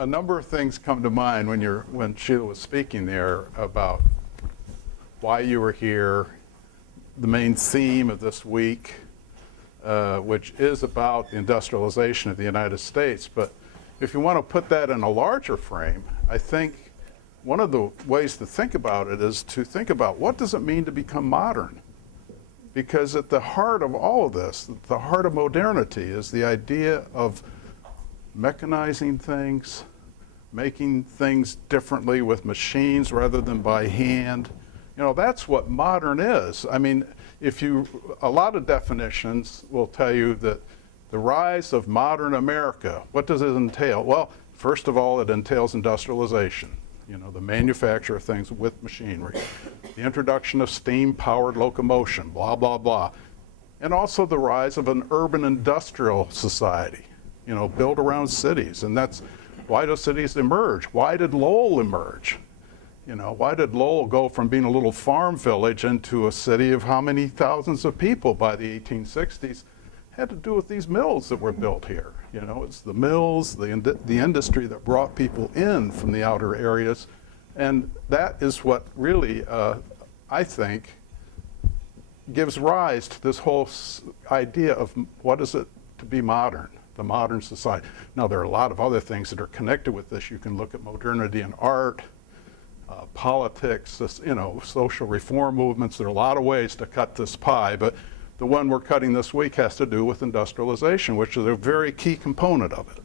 a number of things come to mind when Sheila was speaking there about why you were here, the main theme of this week, which is about the industrialization of the United States. But if you want to put that in a larger frame, I think one of the ways to think about it is to think about what does it mean to become modern? Because at the heart of all of this, the heart of modernity is the idea of mechanizing things, making things differently with machines rather than by hand. You know, that's what modern is. I mean, a lot of definitions will tell you that the rise of modern America, what does it entail? Well, first of all, it entails industrialization. You know, the manufacture of things with machinery, the introduction of steam-powered locomotion, blah, blah, blah. And also the rise of an urban industrial society, you know, built around cities. And that's, why do cities emerge? Why did Lowell emerge? You know, why did Lowell go from being a little farm village into a city of how many thousands of people by the 1860s? Had to do with these mills that were built here. You know, it's the mills, the industry that brought people in from the outer areas. And that is what really, I think, gives rise to this whole idea of what is it to be modern, the modern society. Now, there are a lot of other things that are connected with this. You can look at modernity in art, politics, you know, social reform movements. There are a lot of ways to cut this pie, but the one we're cutting this week has to do with industrialization, which is a very key component of it.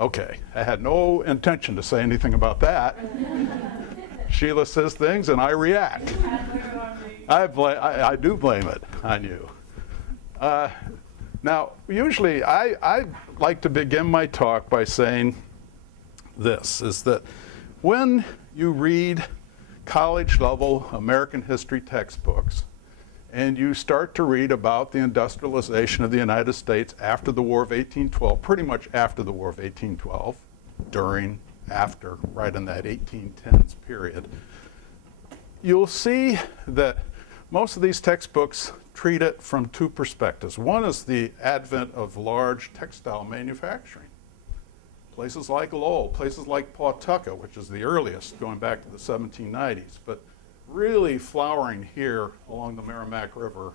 Okay, I had no intention to say anything about that. Sheila says things and I react. I do blame it on you. Now, usually I like to begin my talk by saying this, is that when you read college-level American history textbooks, and you start to read about the industrialization of the United States after the War of 1812, pretty much after the War of 1812, during, after, right in that 1810s period, you'll see that most of these textbooks treat it from two perspectives. One is the advent of large textile manufacturing. Places like Lowell, places like Pawtucket, which is the earliest, going back to the 1790s, but really flowering here along the Merrimack River,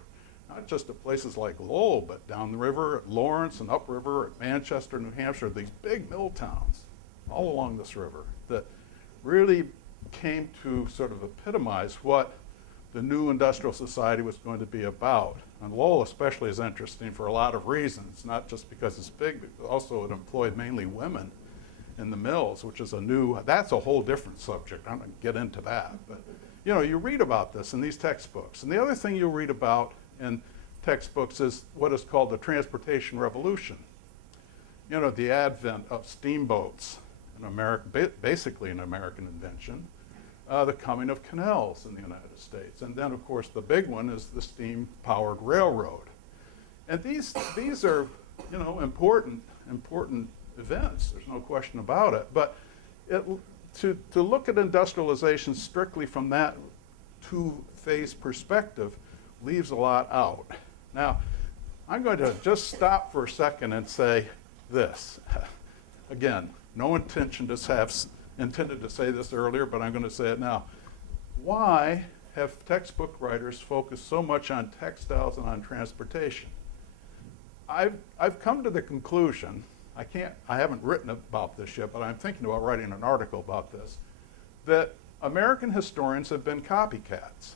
not just at places like Lowell, but down the river at Lawrence and upriver at Manchester, New Hampshire, these big mill towns all along this river that really came to sort of epitomize what the new industrial society was going to be about. And Lowell especially is interesting for a lot of reasons, not just because it's big, but also it employed mainly women in the mills, which is that's a whole different subject. I'm going to get into that. But you know, you read about this in these textbooks. And the other thing you'll read about in textbooks is what is called the transportation revolution. You know, the advent of steamboats in America, basically an American invention, the coming of canals in the United States. And then, of course, the big one is the steam-powered railroad. And these are, you know, important events. There's no question about it. But to look at industrialization strictly from that two-phase perspective leaves a lot out. Now, I'm going to just stop for a second and say this. Again, no intention to intended to say this earlier, but I'm going to say it now. Why have textbook writers focused so much on textiles and on transportation? I've come to the conclusion, I haven't written about this yet, but I'm thinking about writing an article about this, that American historians have been copycats.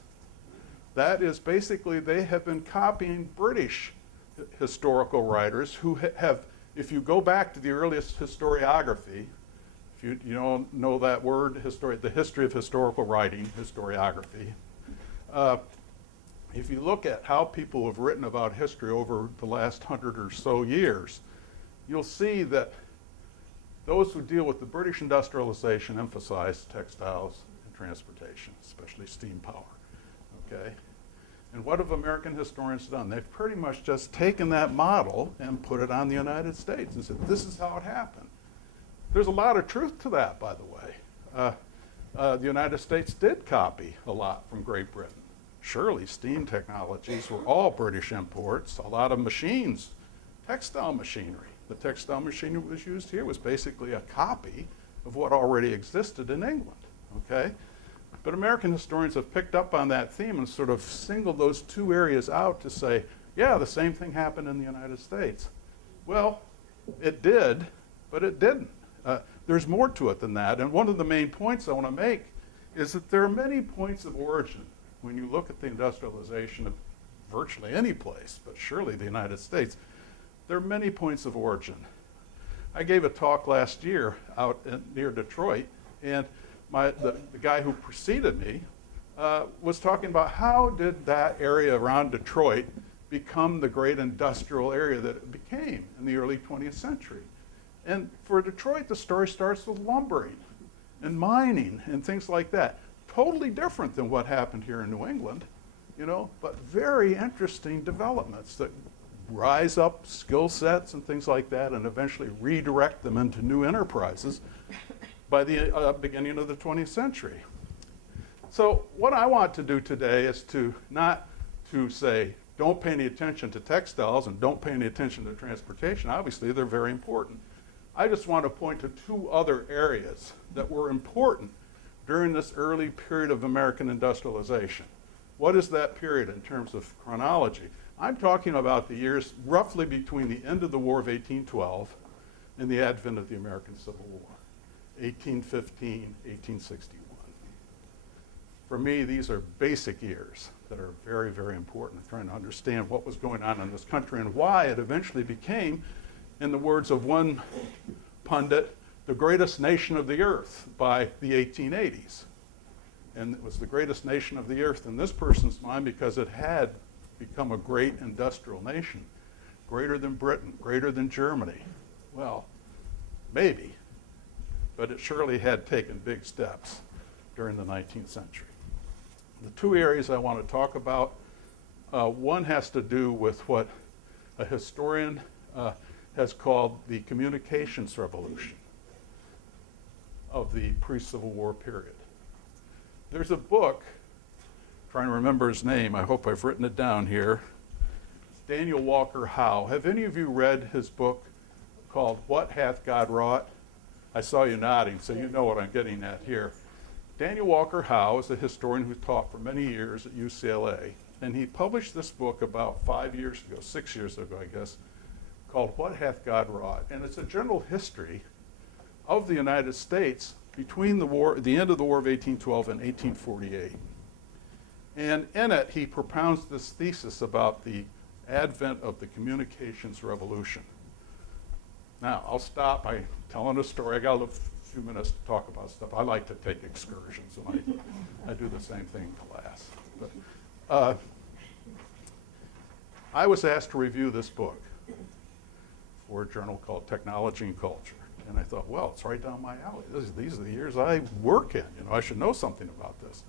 That is, basically, they have been copying British historical writers who have, if you go back to the earliest historiography, if you don't know that word, the history of historical writing, historiography, if you look at how people have written about history over the last 100 or so years, you'll see that those who deal with the British industrialization emphasize textiles and transportation, especially steam power, okay? And what have American historians done? They've pretty much just taken that model and put it on the United States and said, this is how it happened. There's a lot of truth to that, by the way. The United States did copy a lot from Great Britain. Surely steam technologies were all British imports, a lot of machines, textile machinery, The textile machine that was used here was basically a copy of what already existed in England, okay? But American historians have picked up on that theme and sort of singled those two areas out to say, yeah, the same thing happened in the United States. Well, it did, but it didn't. There's more to it than that, and one of the main points I want to make is that there are many points of origin when you look at the industrialization of virtually any place, but surely the United States. There are many points of origin. I gave a talk last year out near Detroit, and the guy who preceded me was talking about how did that area around Detroit become the great industrial area that it became in the early 20th century. And for Detroit, the story starts with lumbering and mining and things like that. Totally different than what happened here in New England, you know, but very interesting developments that rise up skill sets and things like that and eventually redirect them into new enterprises by the beginning of the 20th century. So what I want to do today is not to say, don't pay any attention to textiles and don't pay any attention to transportation. Obviously, they're very important. I just want to point to two other areas that were important during this early period of American industrialization. What is that period in terms of chronology? I'm talking about the years roughly between the end of the War of 1812 and the advent of the American Civil War, 1815, 1861. For me, these are basic years that are very, very important in trying to understand what was going on in this country and why it eventually became, in the words of one pundit, the greatest nation of the earth by the 1880s. And it was the greatest nation of the earth in this person's mind because it had become a great industrial nation, greater than Britain, greater than Germany. Well, maybe, but it surely had taken big steps during the 19th century. The two areas I want to talk about, one has to do with what a historian has called the communications revolution of the pre-Civil War period. There's a book, trying to remember his name, I hope I've written it down here, Daniel Walker Howe. Have any of you read his book called What Hath God Wrought? I saw you nodding, so you know what I'm getting at here. Daniel Walker Howe is a historian who taught for many years at UCLA, and he published this book about 6 years ago, I guess, called What Hath God Wrought? And it's a general history of the United States between the end of the War of 1812 and 1848. And in it, he propounds this thesis about the advent of the communications revolution. Now, I'll stop by telling a story. I got a few minutes to talk about stuff. I like to take excursions, and I do the same thing in class. But, I was asked to review this book for a journal called Technology and Culture. And I thought, well, it's right down my alley. These are the years I work in. You know, I should know something about this.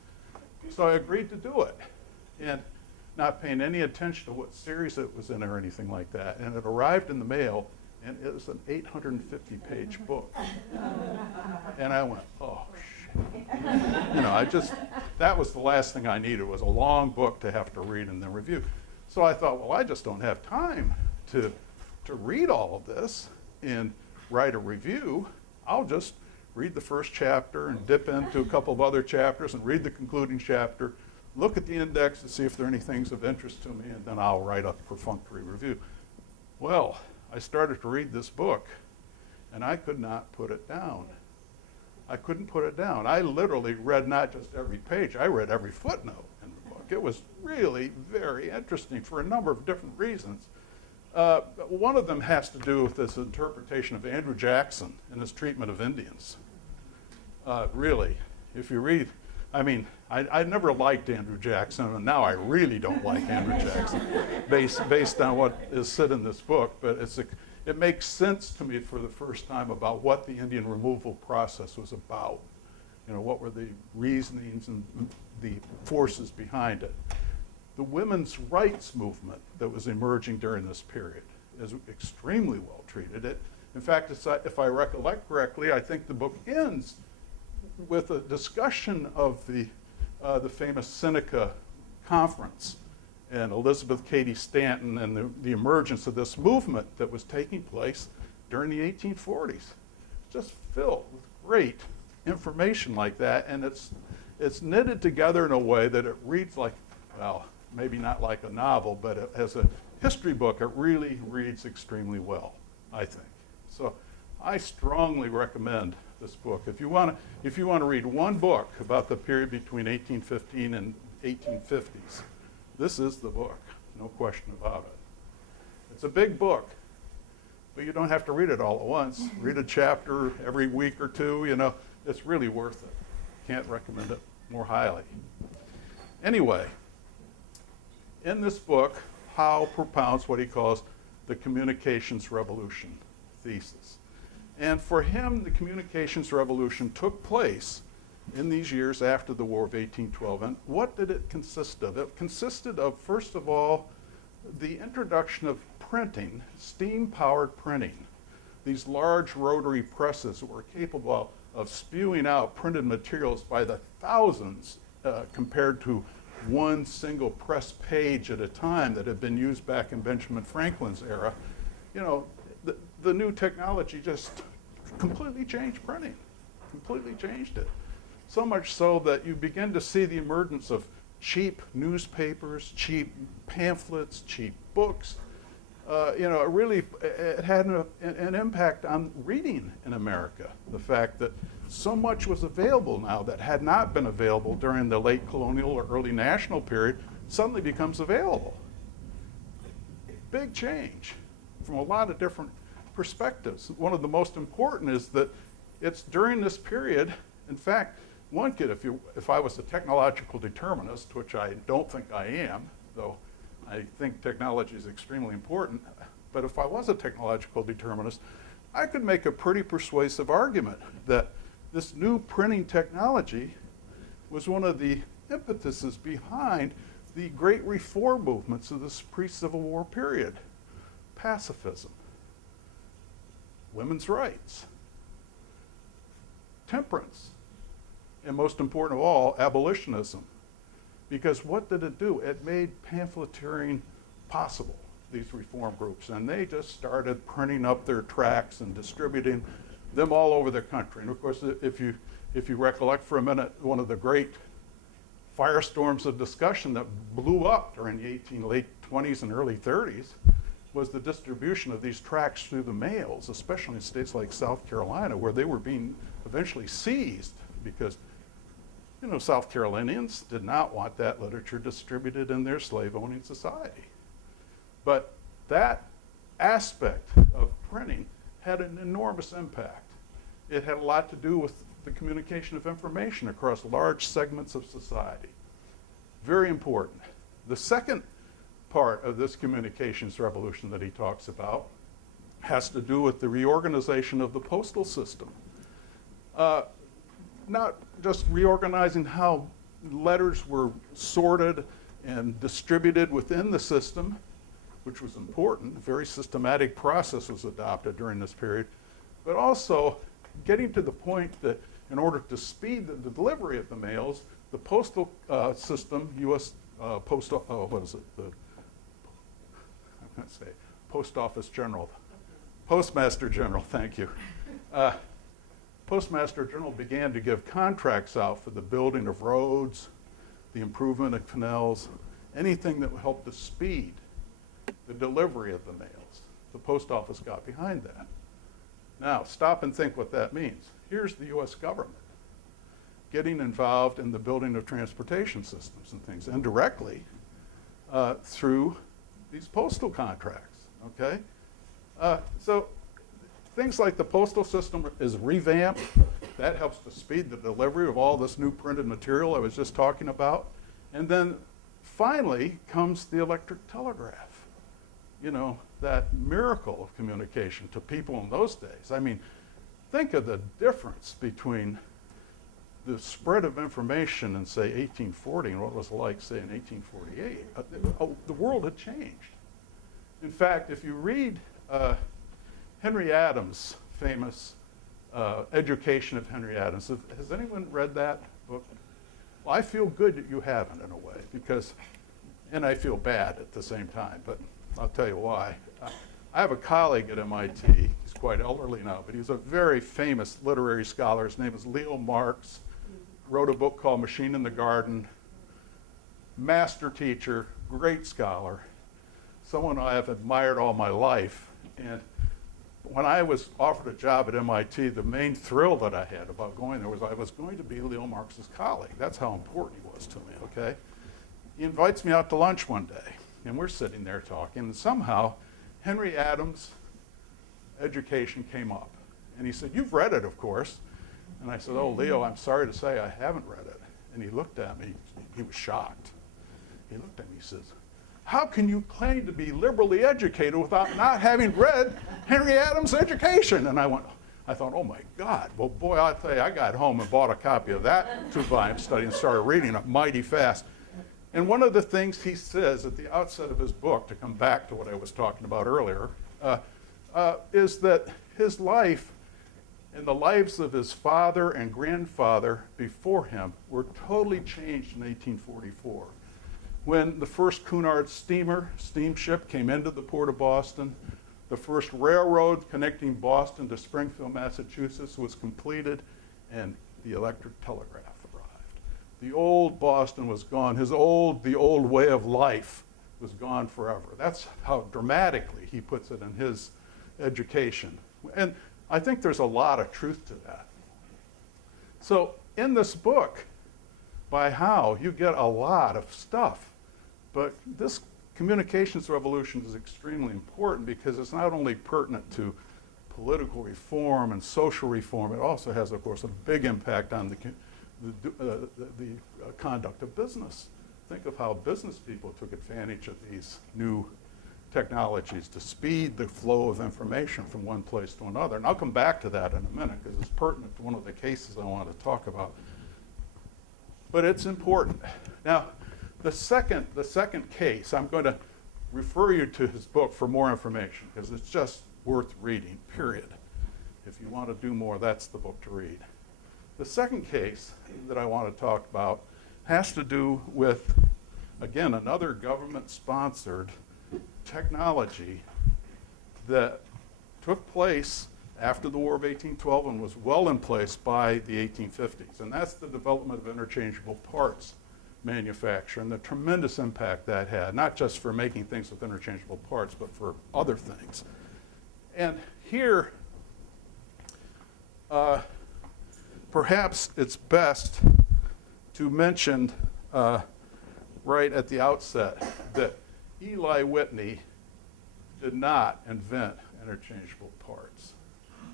So I agreed to do it, and not paying any attention to what series it was in or anything like that. And it arrived in the mail, and it was an 850-page book. And I went, oh, shit. You know, that was the last thing I needed, was a long book to have to read and then review. So I thought, well, I just don't have time to read all of this and write a review. I'll just read the first chapter and dip into a couple of other chapters and read the concluding chapter, look at the index to see if there are any things of interest to me, and then I'll write a perfunctory review. Well, I started to read this book, and I could not put it down. I couldn't put it down. I literally read not just every page, I read every footnote in the book. It was really very interesting for a number of different reasons. One of them has to do with this interpretation of Andrew Jackson and his treatment of Indians. Really, if you read, I mean, I never liked Andrew Jackson, and now I really don't like Andrew Jackson, based on what is said in this book. But it makes sense to me for the first time about what the Indian removal process was about. You know, what were the reasonings and the forces behind it. The women's rights movement that was emerging during this period is extremely well treated. In fact, if I recollect correctly, I think the book ends with a discussion of the famous Seneca Conference and Elizabeth Cady Stanton and the emergence of this movement that was taking place during the 1840s. Just filled with great information like that, and it's knitted together in a way that it reads like, well, maybe not like a novel, but as a history book, it really reads extremely well, I think. So I strongly recommend this book. If you want to read one book about the period between 1815 and 1850s, this is the book, no question about it. It's a big book, but you don't have to read it all at once. Read a chapter every week or two, you know. It's really worth it. Can't recommend it more highly. Anyway, in this book, Howe propounds what he calls the communications revolution thesis. And for him, the communications revolution took place in these years after the War of 1812. And what did it consist of? It consisted of, first of all, the introduction of printing, steam-powered printing. These large rotary presses were capable of spewing out printed materials by the thousands compared to one single press page at a time that had been used back in Benjamin Franklin's era. You know, the new technology just completely changed printing, completely changed it. So much so that you begin to see the emergence of cheap newspapers, cheap pamphlets, cheap books. You know, it had an impact on reading in America. The fact that so much was available now that had not been available during the late colonial or early national period suddenly becomes available. Big change from a lot of different perspectives. One of the most important is that it's during this period, in fact, one could, if I was a technological determinist, which I don't think I am, though I think technology is extremely important, but if I was a technological determinist, I could make a pretty persuasive argument that this new printing technology was one of the impetuses behind the great reform movements of this pre-Civil War period. Pacifism, women's rights, temperance, and most important of all, abolitionism. Because what did it do? It made pamphleteering possible, these reform groups, and they just started printing up their tracts and distributing them all over the country. And of course, if you recollect for a minute, one of the great firestorms of discussion that blew up during the late 20s and early 30s was the distribution of these tracts through the mails, especially in states like South Carolina, where they were being eventually seized because, you know, South Carolinians did not want that literature distributed in their slave-owning society. But that aspect of printing had an enormous impact. It had a lot to do with the communication of information across large segments of society. Very important. The second part of this communications revolution that he talks about has to do with the reorganization of the postal system. Not just reorganizing how letters were sorted and distributed within the system, which was important. A very systematic process was adopted during this period, but also getting to the point that in order to speed the delivery of the mails, the postal system, U.S. Postal, what is it? I'm going to say Post Office General. Postmaster General, thank you. Postmaster General began to give contracts out for the building of roads, the improvement of canals, anything that would help to speed the delivery of the mails. The post office got behind that. Now, stop and think what that means. Here's the U.S. government getting involved in the building of transportation systems and things indirectly through these postal contracts, okay? So things like the postal system is revamped. That helps to speed the delivery of all this new printed material I was just talking about. And then finally comes the electric telegraph. You know, that miracle of communication to people in those days. I mean, think of the difference between the spread of information in, say, 1840 and what it was like, say, in 1848. The world had changed. In fact, if you read Henry Adams' famous Education of Henry Adams, has anyone read that book? Well, I feel good that you haven't, in a way, because, and I feel bad at the same time, but I'll tell you why. I have a colleague at MIT. He's quite elderly now, but he's a very famous literary scholar. His name is Leo Marx. Wrote a book called Machine in the Garden. Master teacher, great scholar, someone I have admired all my life. And when I was offered a job at MIT, the main thrill that I had about going there was I was going to be Leo Marx's colleague. That's how important he was to me, okay? He invites me out to lunch one day, and we're sitting there talking, and somehow Henry Adams' Education came up. And he said, "You've read it, of course." And I said, "Oh, Leo, I'm sorry to say I haven't read it." And he looked at me. He was shocked. He looked at me, he says, "How can you claim to be liberally educated without not having read Henry Adams' Education?" And I thought, oh my God. Well, boy, I'll tell you, I got home and bought a copy of that two-volume study and started reading it mighty fast. And one of the things he says at the outset of his book, to come back to what I was talking about earlier, is that his life and the lives of his father and grandfather before him were totally changed in 1844. When the first Cunard steamship came into the port of Boston, the first railroad connecting Boston to Springfield, Massachusetts was completed, and the electric telegraph arrived. The old Boston was gone. The old way of life was gone forever. That's how dramatically he puts it in his Education. And I think there's a lot of truth to that. So in this book, by Howe, you get a lot of stuff. But this communications revolution is extremely important because it's not only pertinent to political reform and social reform, it also has, of course, a big impact on the conduct of business. Think of how business people took advantage of these new technologies to speed the flow of information from one place to another. And I'll come back to that in a minute because it's pertinent to one of the cases I want to talk about. But it's important. Now, the second case, I'm going to refer you to his book for more information because it's just worth reading, period. If you want to do more, that's the book to read. The second case that I want to talk about has to do with, again, another government-sponsored technology that took place after the War of 1812 and was well in place by the 1850s. And that's the development of interchangeable parts manufacture and the tremendous impact that had, not just for making things with interchangeable parts, but for other things. And here, perhaps it's best to mention right at the outset that Eli Whitney did not invent interchangeable parts.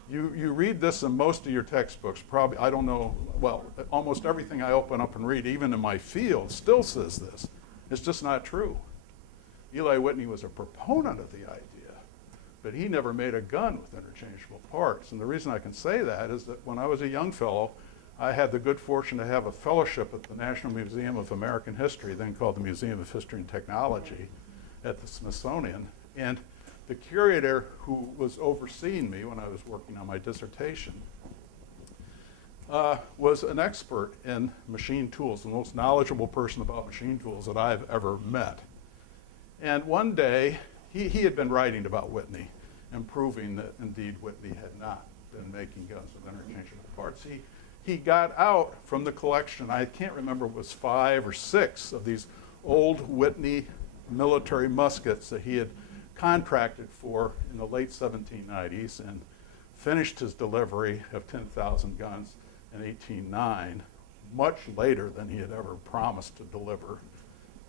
You read this in most of your textbooks, probably, I don't know, well, almost everything I open up and read, even in my field, still says this. It's just not true. Eli Whitney was a proponent of the idea, but he never made a gun with interchangeable parts. And the reason I can say that is that when I was a young fellow, I had the good fortune to have a fellowship at the National Museum of American History, then called the Museum of History and Technology, at the Smithsonian. And the curator who was overseeing me when I was working on my dissertation was an expert in machine tools, the most knowledgeable person about machine tools that I've ever met. And one day, he had been writing about Whitney and proving that indeed Whitney had not been making guns with interchangeable parts. He got out from the collection, I can't remember, it was 5 or 6 of these old Whitney military muskets that he had contracted for in the late 1790s and finished his delivery of 10,000 guns in 1809, much later than he had ever promised to deliver.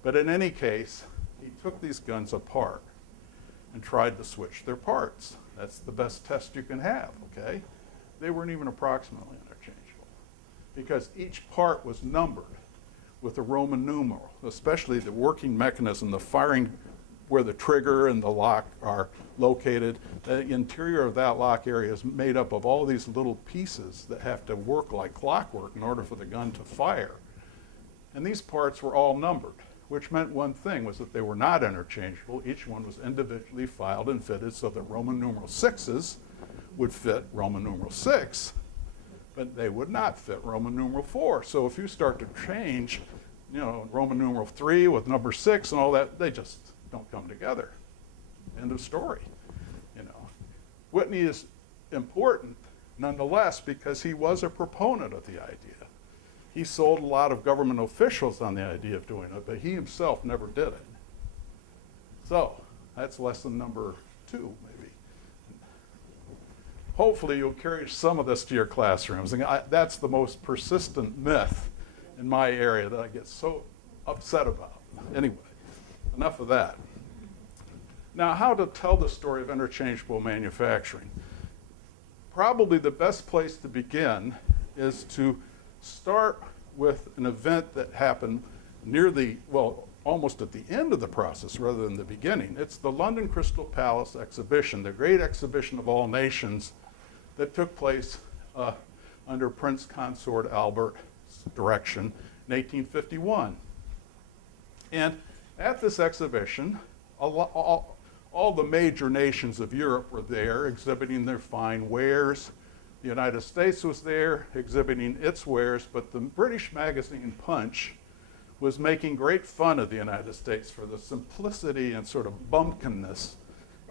But in any case, he took these guns apart and tried to switch their parts. That's the best test you can have, okay? They weren't even approximately interchangeable because each part was numbered with a Roman numeral, especially the working mechanism, the firing where the trigger and the lock are located. The interior of that lock area is made up of all these little pieces that have to work like clockwork in order for the gun to fire. And these parts were all numbered, which meant one thing, was that they were not interchangeable. Each one was individually filed and fitted so that Roman numeral 6s would fit Roman numeral 6, but they would not fit Roman numeral 4. So if you start to change, Roman numeral 3 with number 6 and all that, they just don't come together. End of story. Whitney is important nonetheless because he was a proponent of the idea. He sold a lot of government officials on the idea of doing it, but he himself never did it. So that's lesson number 2, maybe. Hopefully you'll carry some of this to your classrooms. And that's the most persistent myth in my area that I get so upset about. Anyway, enough of that. Now, how to tell the story of interchangeable manufacturing? Probably the best place to begin is to start with an event that happened near the, well, almost at the end of the process rather than the beginning. It's the London Crystal Palace exhibition, the great exhibition of all nations that took place under Prince Consort Albert's direction in 1851. And at this exhibition, all the major nations of Europe were there exhibiting their fine wares. The United States was there exhibiting its wares, but the British magazine Punch was making great fun of the United States for the simplicity and sort of bumpkinness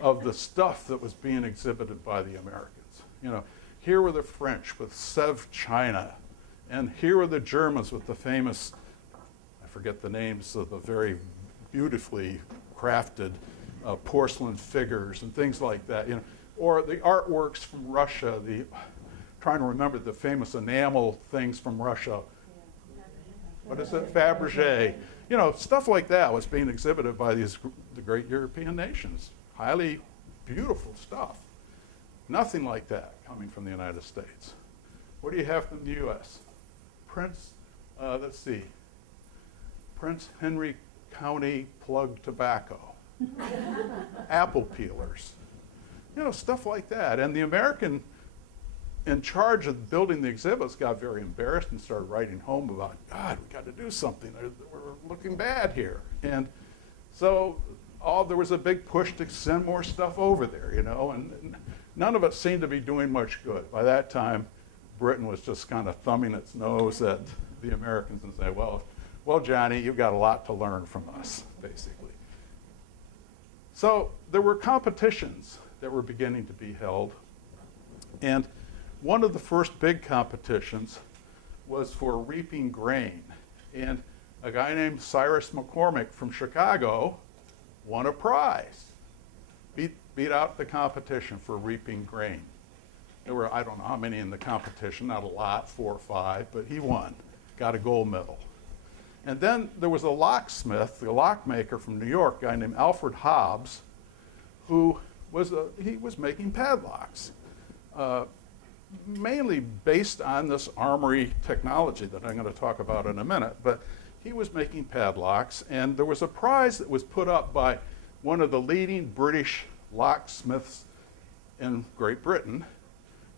of the stuff that was being exhibited by the Americans. You know, here were the French with Sèvres china, and here were the Germans with the famous, I forget the names of the very beautifully crafted porcelain figures and things like that. You know, or the artworks from Russia, trying to remember the famous enamel things from Russia. What is it? Fabergé. You know, stuff like that was being exhibited by the great European nations. Highly beautiful stuff. Nothing like that coming from the United States. What do you have from the U.S.? Let's see, Prince Henry County plug tobacco, apple peelers, you know, stuff like that. And the American in charge of building the exhibits got very embarrassed and started writing home about, God, we got to do something. We're looking bad here. And so there was a big push to send more stuff over there, you know, and none of it seemed to be doing much good. By that time, Britain was just kind of thumbing its nose at the Americans and saying, well, Johnny, you've got a lot to learn from us, basically. So there were competitions that were beginning to be held. And one of the first big competitions was for reaping grain. And a guy named Cyrus McCormick from Chicago won a prize, beat out the competition for reaping grain. There were, I don't know how many in the competition, not a lot, 4 or 5, but he won, got a gold medal. And then there was a locksmith, a lockmaker from New York, a guy named Alfred Hobbs, who was making padlocks, mainly based on this armory technology that I'm going to talk about in a minute. But he was making padlocks, and there was a prize that was put up by one of the leading British locksmiths in Great Britain,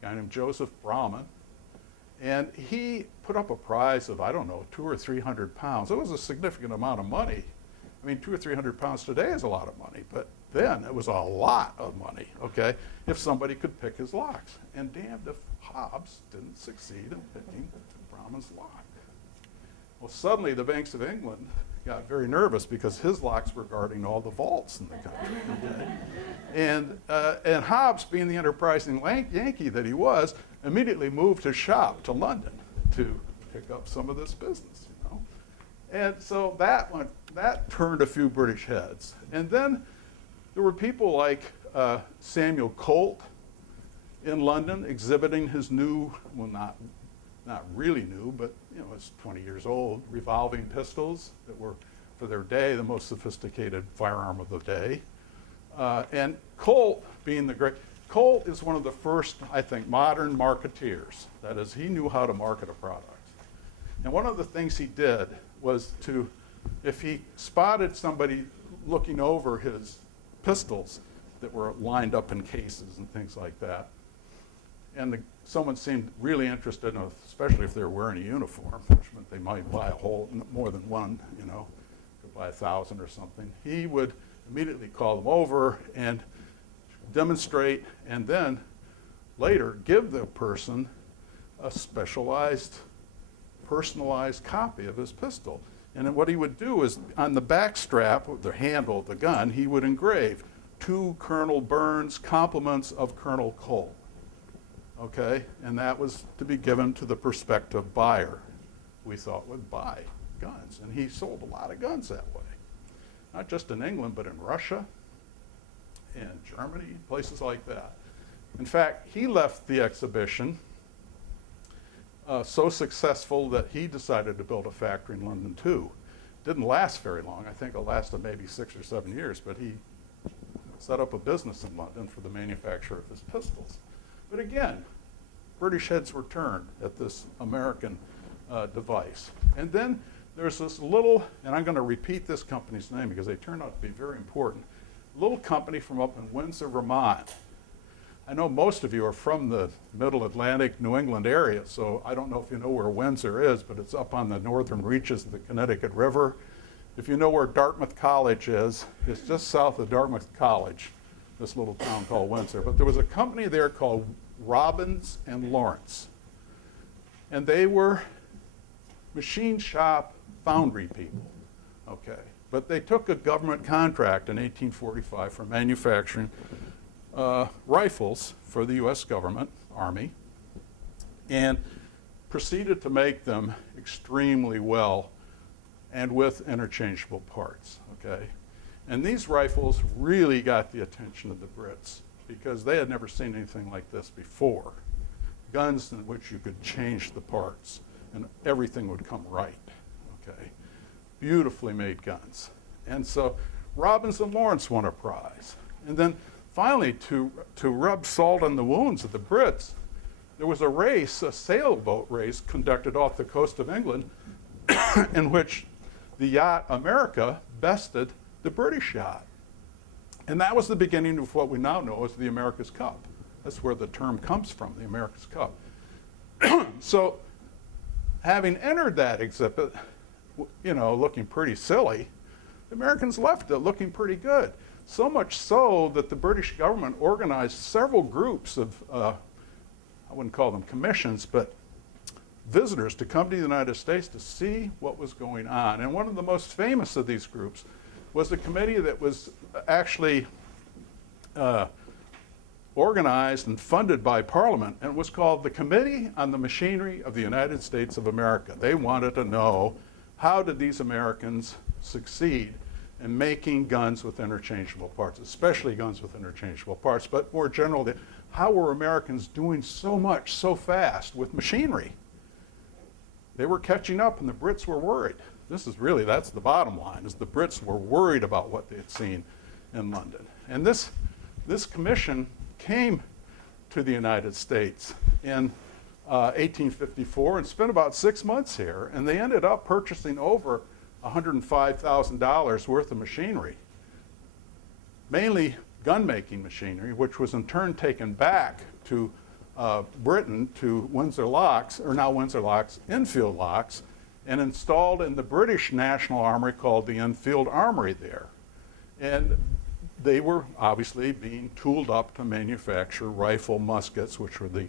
a guy named Joseph Brahman. And he put up a prize of, I don't know, 200 or 300 pounds. It was a significant amount of money. I mean, 200 or 300 pounds today is a lot of money, but then it was a lot of money, okay, if somebody could pick his locks. And damned if Hobbs didn't succeed in picking Brahman's lock. Well, suddenly the banks of England got very nervous because his locks were guarding all the vaults in the country. Okay? And Hobbs, being the enterprising Yankee that he was, immediately moved his shop to London to pick up some of this business, you know. And so that turned a few British heads. And then there were people like Samuel Colt in London exhibiting his new, well, not really new, but you know, it's 20 years old, revolving pistols that were, for their day, the most sophisticated firearm of the day. And Colt, being the great, Colt is one of the first, I think, modern marketeers. That is, he knew how to market a product. And one of the things he did was to, if he spotted somebody looking over his pistols that were lined up in cases and things like that, and someone seemed really interested, especially if they were wearing a uniform, which meant they might buy more than one, you know, could buy 1,000 or something. He would immediately call them over and demonstrate, and then later give the person a specialized, personalized copy of his pistol. And then what he would do is on the back strap, the handle of the gun, he would engrave to Colonel Burns compliments of Colonel Cole. Okay, and that was to be given to the prospective buyer we thought would buy guns. And he sold a lot of guns that way. Not just in England, but in Russia and Germany, places like that. In fact, he left the exhibition so successful that he decided to build a factory in London too. Didn't last very long. I think it lasted maybe 6 or 7 years, but he set up a business in London for the manufacture of his pistols. But again, British heads were turned at this American device. And then there's this little, and I'm going to repeat this company's name because they turned out to be very important, little company from up in Windsor, Vermont. I know most of you are from the Middle Atlantic, New England area, so I don't know if you know where Windsor is, but it's up on the northern reaches of the Connecticut River. If you know where Dartmouth College is, it's just south of Dartmouth College, this little town called Windsor. But there was a company there called Robbins and Lawrence, and they were machine shop foundry people, okay? But they took a government contract in 1845 for manufacturing rifles for the US government, Army, and proceeded to make them extremely well and with interchangeable parts, okay? And these rifles really got the attention of the Brits because they had never seen anything like this before. Guns in which you could change the parts and everything would come right, okay? Beautifully made guns. And so Robbins and Lawrence won a prize. And then finally, to rub salt on the wounds of the Brits, there was a race, a sailboat race conducted off the coast of England in which the yacht America bested the British yacht. And that was the beginning of what we now know as the America's Cup. That's where the term comes from, the America's Cup. So having entered that exhibit, you know, looking pretty silly, the Americans left it looking pretty good. So much so that the British government organized several groups of, I wouldn't call them commissions, but visitors to come to the United States to see what was going on. And one of the most famous of these groups was a committee that was actually organized and funded by Parliament, and it was called the Committee on the Machinery of the United States of America. They wanted to know, how did these Americans succeed in making guns with interchangeable parts, especially guns with interchangeable parts, but more generally, how were Americans doing so much so fast with machinery? They were catching up and the Brits were worried. This is really, that's the bottom line, is the Brits were worried about what they had seen in London. And this commission came to the United States in 1854 and spent about 6 months here, and they ended up purchasing over $105,000 worth of machinery, mainly gun-making machinery, which was in turn taken back to Britain, to Windsor locks, or now Windsor locks, Enfield locks, and installed in the British National Armory called the Enfield Armory there. And they were obviously being tooled up to manufacture rifle muskets, which were the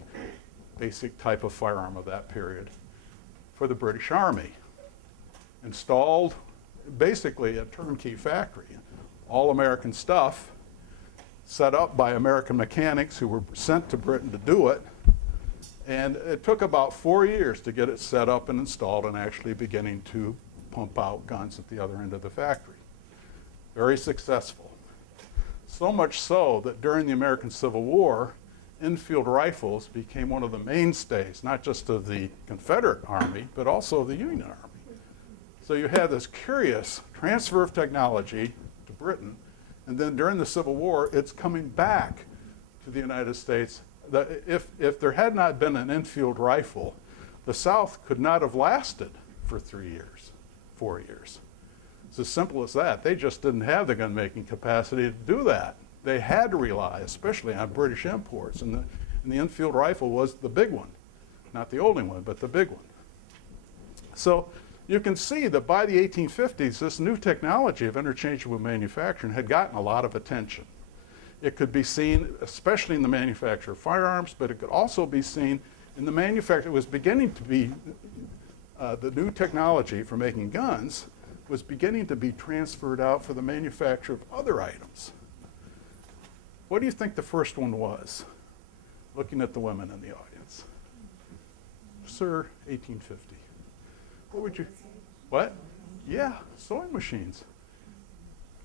basic type of firearm of that period, for the British Army. Installed basically a turnkey factory, all American stuff, set up by American mechanics who were sent to Britain to do it. And it took about 4 years to get it set up and installed and actually beginning to pump out guns at the other end of the factory. Very successful. So much so that during the American Civil War, Enfield rifles became one of the mainstays, not just of the Confederate Army, but also of the Union Army. So you had this curious transfer of technology to Britain, and then during the Civil War, it's coming back to the United States. If there had not been an Enfield rifle, the South could not have lasted for 3 years, 4 years. It's as simple as that. They just didn't have the gun-making capacity to do that. They had to rely, especially on British imports, and the Enfield rifle was the big one. Not the only one, but the big one. So you can see that by the 1850s, this new technology of interchangeable manufacturing had gotten a lot of attention. It could be seen, especially in the manufacture of firearms, but it could also be seen in the manufacture. It was beginning to be, the new technology for making guns was beginning to be transferred out for the manufacture of other items. What do you think the first one was? Looking at the women in the audience. Sir, 1850. What would you, what? Yeah, sewing machines.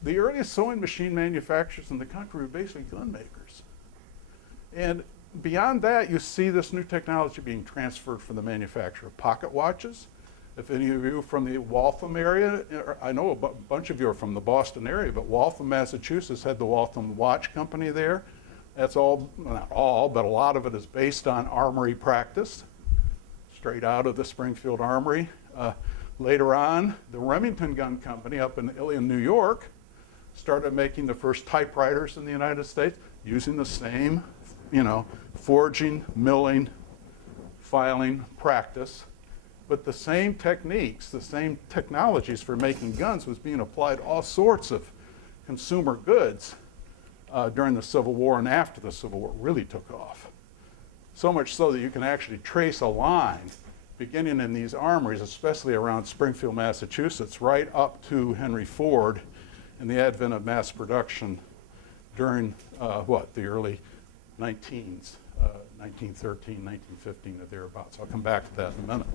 The earliest sewing machine manufacturers in the country were basically gun makers. And beyond that, you see this new technology being transferred from the manufacture of pocket watches. If any of you are from the Waltham area, I know a bunch of you are from the Boston area, but Waltham, Massachusetts had the Waltham Watch Company there. That's all, not all, but a lot of it is based on armory practice, straight out of the Springfield Armory. Later on, the Remington Gun Company up in Ilion, New York, started making the first typewriters in the United States using the same, forging, milling, filing practice. But the same techniques, the same technologies for making guns was being applied to all sorts of consumer goods during the Civil War and after the Civil War really took off. So much so that you can actually trace a line beginning in these armories, especially around Springfield, Massachusetts, right up to Henry Ford and the advent of mass production during the early 19s, 1913, 1915, or thereabouts. I'll come back to that in a minute.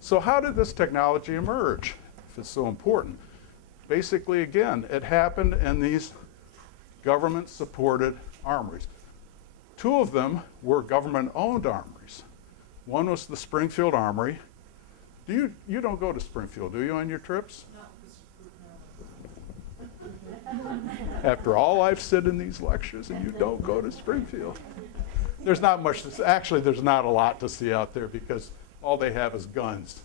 So how did this technology emerge, if it's so important? Basically, again, it happened in these government-supported armories. Two of them were government-owned armories. One was the Springfield Armory. You don't go to Springfield, do you, on your trips? No. After all I've said in these lectures, and you don't go to Springfield. There's not much, actually there's not a lot to see out there because all they have is guns.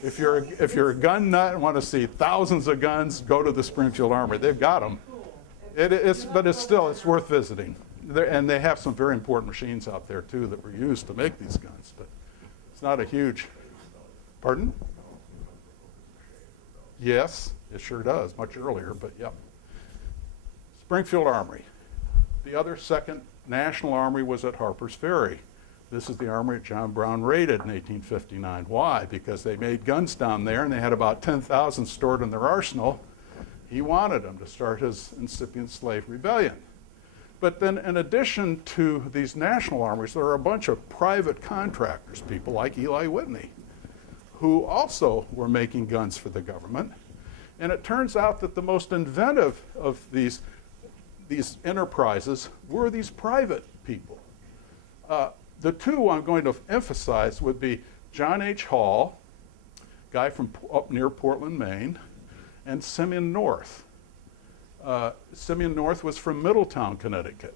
If you're a gun nut and want to see thousands of guns, go to the Springfield Armory. They've got them. But it's worth visiting. And they have some very important machines out there too that were used to make these guns. But it's not a huge. Pardon? Yes, it sure does. Much earlier, but yep. Springfield Armory. The other second national armory was at Harper's Ferry. This is the armory John Brown raided in 1859. Why? Because they made guns down there and they had about 10,000 stored in their arsenal. He wanted them to start his incipient slave rebellion. But then in addition to these national armories, there are a bunch of private contractors, people like Eli Whitney, who also were making guns for the government. And it turns out that the most inventive of these enterprises were these private people. The two I'm going to emphasize would be John H. Hall, guy from up near Portland, Maine, and Simeon North. Simeon North was from Middletown, Connecticut.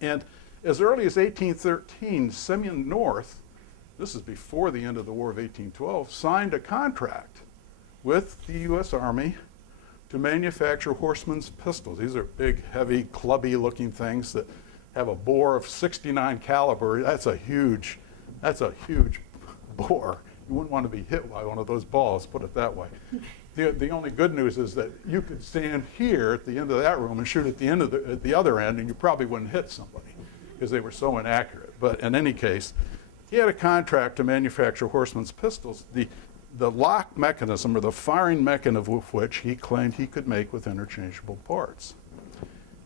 And as early as 1813, Simeon North, this is before the end of the War of 1812, signed a contract with the U.S. Army to manufacture horsemen's pistols. These are big, heavy, clubby-looking things that have a bore of 69 caliber. That's a huge bore. You wouldn't want to be hit by one of those balls, put it that way. The only good news is that you could stand here at the end of that room and shoot at the other end, and you probably wouldn't hit somebody because they were so inaccurate. But in any case, he had a contract to manufacture horsemen's pistols. The lock mechanism, or the firing mechanism of which he claimed he could make with interchangeable parts.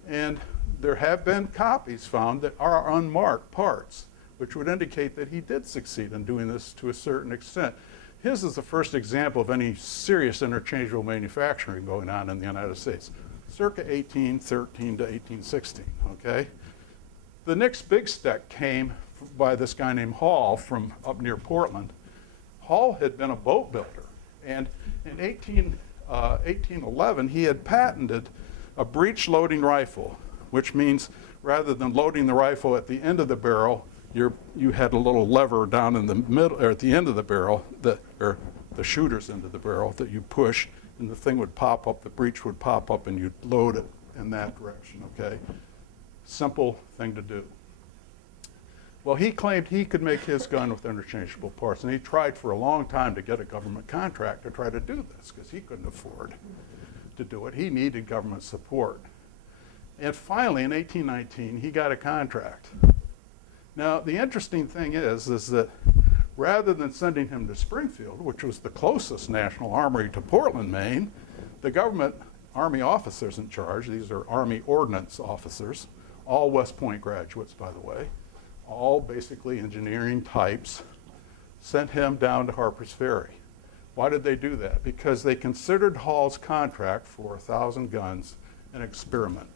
And there have been copies found that are unmarked parts, which would indicate that he did succeed in doing this to a certain extent. His is the first example of any serious interchangeable manufacturing going on in the United States, circa 1813 to 1816, okay? The next big step came by this guy named Hall from up near Portland. Hall had been a boat builder, and in 1811, he had patented a breech loading rifle, which means rather than loading the rifle at the end of the barrel, you had a little lever down in the middle, or at the end of the barrel, or the shooter's end of the barrel that you push, and the thing would pop up, the breech would pop up, and you'd load it in that direction, okay? Simple thing to do. Well, he claimed he could make his gun with interchangeable parts, and he tried for a long time to get a government contract to try to do this, because he couldn't afford to do it. He needed government support. And finally, in 1819, he got a contract. Now, the interesting thing is that rather than sending him to Springfield, which was the closest national armory to Portland, Maine, the government Army officers in charge. These are Army Ordnance officers, all West Point graduates, by the way, all basically engineering types, sent him down to Harper's Ferry. Why did they do that? Because they considered Hall's contract for 1,000 guns an experiment.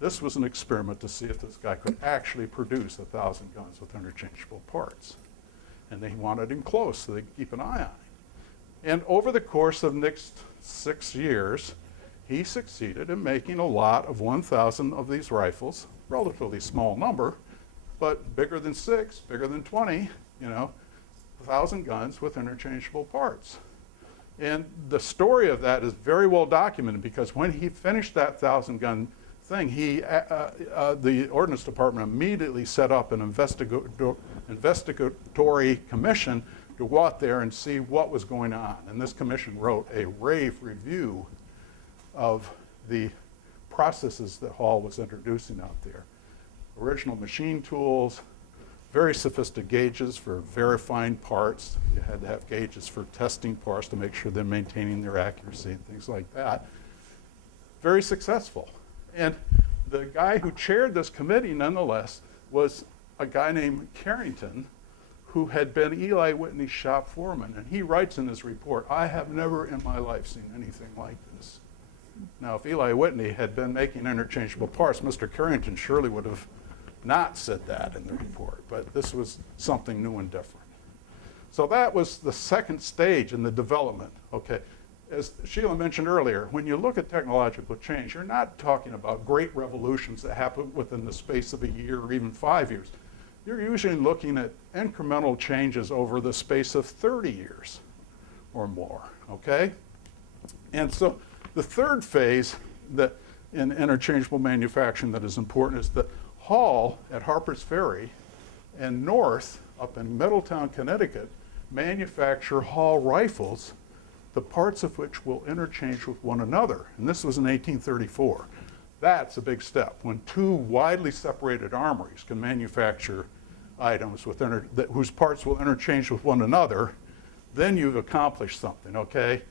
This was an experiment to see if this guy could actually produce 1,000 guns with interchangeable parts. And they wanted him close so they could keep an eye on him. And over the course of the next 6 years, he succeeded in making a lot of 1,000 of these rifles, relatively small number, but bigger than 6, bigger than 20, 1,000 guns with interchangeable parts. And the story of that is very well documented because when he finished that 1,000 gun thing, the Ordnance Department immediately set up an investigatory commission to go out there and see what was going on. And this commission wrote a rave review of the processes that Hall was introducing out there. Original machine tools, very sophisticated gauges for verifying parts. You had to have gauges for testing parts to make sure they're maintaining their accuracy and things like that. Very successful. And the guy who chaired this committee, nonetheless, was a guy named Carrington, who had been Eli Whitney's shop foreman. And he writes in his report, "I have never in my life seen anything like this." Now, if Eli Whitney had been making interchangeable parts, Mr. Carrington surely would have not said that in the report, but this was something new and different. So that was the second stage in the development, okay? As Sheila mentioned earlier, when you look at technological change, you're not talking about great revolutions that happen within the space of a year or even 5 years. You're usually looking at incremental changes over the space of 30 years or more, okay? And so the third phase that in interchangeable manufacturing that is important is that Hall at Harper's Ferry and North up in Middletown, Connecticut, manufacture Hall rifles, the parts of which will interchange with one another. And this was in 1834. That's a big step. When two widely separated armories can manufacture items with whose parts will interchange with one another, then you've accomplished something, okay?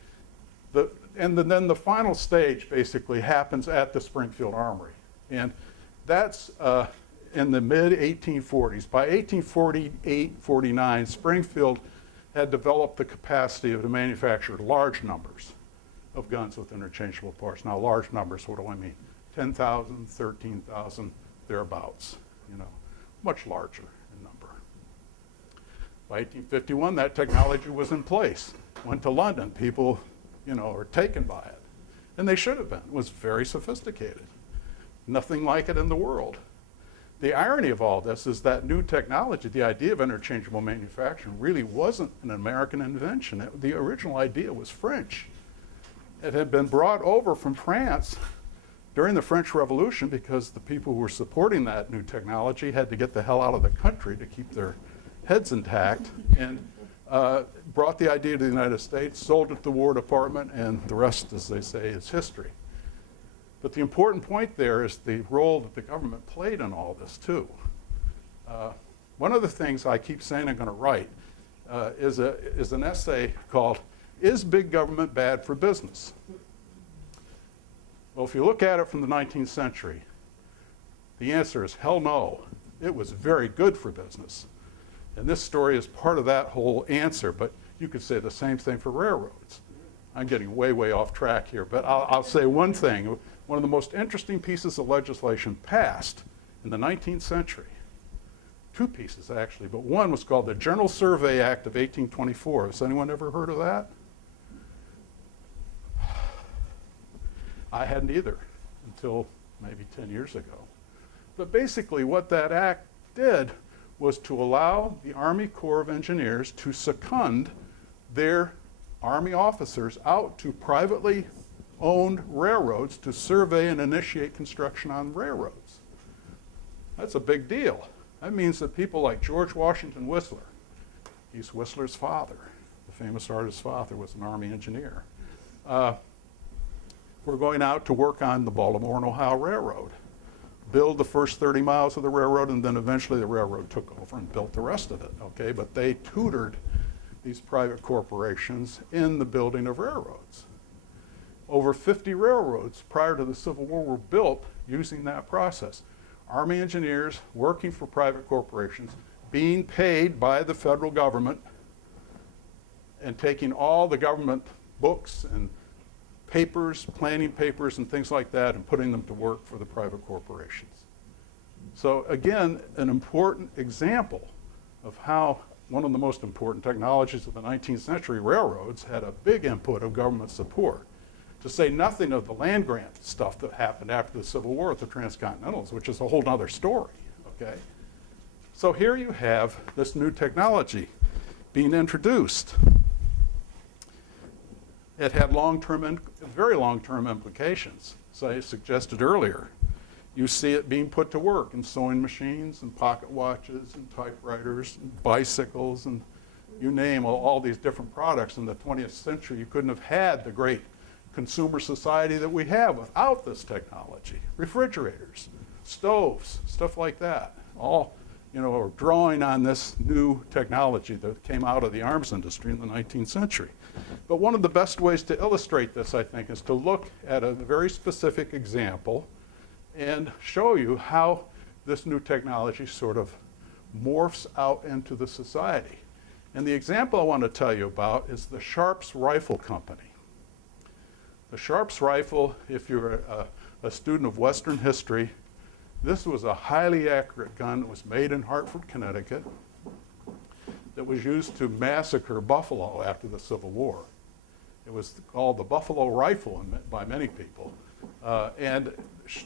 Then the final stage basically happens at the Springfield Armory. And that's in the mid-1840s. By 1848-49, Springfield had developed the capacity to manufacture large numbers of guns with interchangeable parts. Now, large numbers, what do I mean? 10,000, 13,000, thereabouts, much larger in number. By 1851, that technology was in place. Went to London. People, were taken by it. And they should have been. It was very sophisticated. Nothing like it in the world. The irony of all this is that new technology, the idea of interchangeable manufacturing, really wasn't an American invention. The original idea was French. It had been brought over from France during the French Revolution because the people who were supporting that new technology had to get the hell out of the country to keep their heads intact, and brought the idea to the United States, sold it to the War Department, and the rest, as they say, is history. But the important point there is the role that the government played in all this, too. One of the things I keep saying I'm going to write is an essay called, "Is Big Government Bad for Business?" Well, if you look at it from the 19th century, the answer is hell no. It was very good for business. And this story is part of that whole answer, but you could say the same thing for railroads. I'm getting way, way off track here, but I'll say one thing. One of the most interesting pieces of legislation passed in the 19th century, two pieces actually, but one was called the General Survey Act of 1824. Has anyone ever heard of that? I hadn't either until maybe 10 years ago. But basically what that act did was to allow the Army Corps of Engineers to second their Army officers out to privately owned railroads to survey and initiate construction on railroads. That's a big deal. That means that people like George Washington Whistler, he's Whistler's father, the famous artist's father was an Army engineer, we're going out to work on the Baltimore and Ohio Railroad, build the first 30 miles of the railroad, and then eventually the railroad took over and built the rest of it, okay? But they tutored these private corporations in the building of railroads. over 50 railroads prior to the Civil War were built using that process. Army engineers working for private corporations, being paid by the federal government, and taking all the government books and papers, planning papers and things like that, and putting them to work for the private corporations. So again, an important example of how one of the most important technologies of the 19th century, railroads, had a big input of government support. To say nothing of the land grant stuff that happened after the Civil War with the transcontinentals, which is a whole other story, okay? So here you have this new technology being introduced. It had very long-term implications. So I suggested earlier, you see it being put to work in sewing machines and pocket watches and typewriters and bicycles and you name all these different products. In the 20th century, you couldn't have had the great consumer society that we have without this technology. Refrigerators, stoves, stuff like that, all are drawing on this new technology that came out of the arms industry in the 19th century. But one of the best ways to illustrate this, I think, is to look at a very specific example and show you how this new technology sort of morphs out into the society. And the example I want to tell you about is the Sharps Rifle Company. The Sharps rifle, if you're a student of Western history, this was a highly accurate gun that was made in Hartford, Connecticut, that was used to massacre buffalo after the Civil War. It was called the Buffalo Rifle by many people. And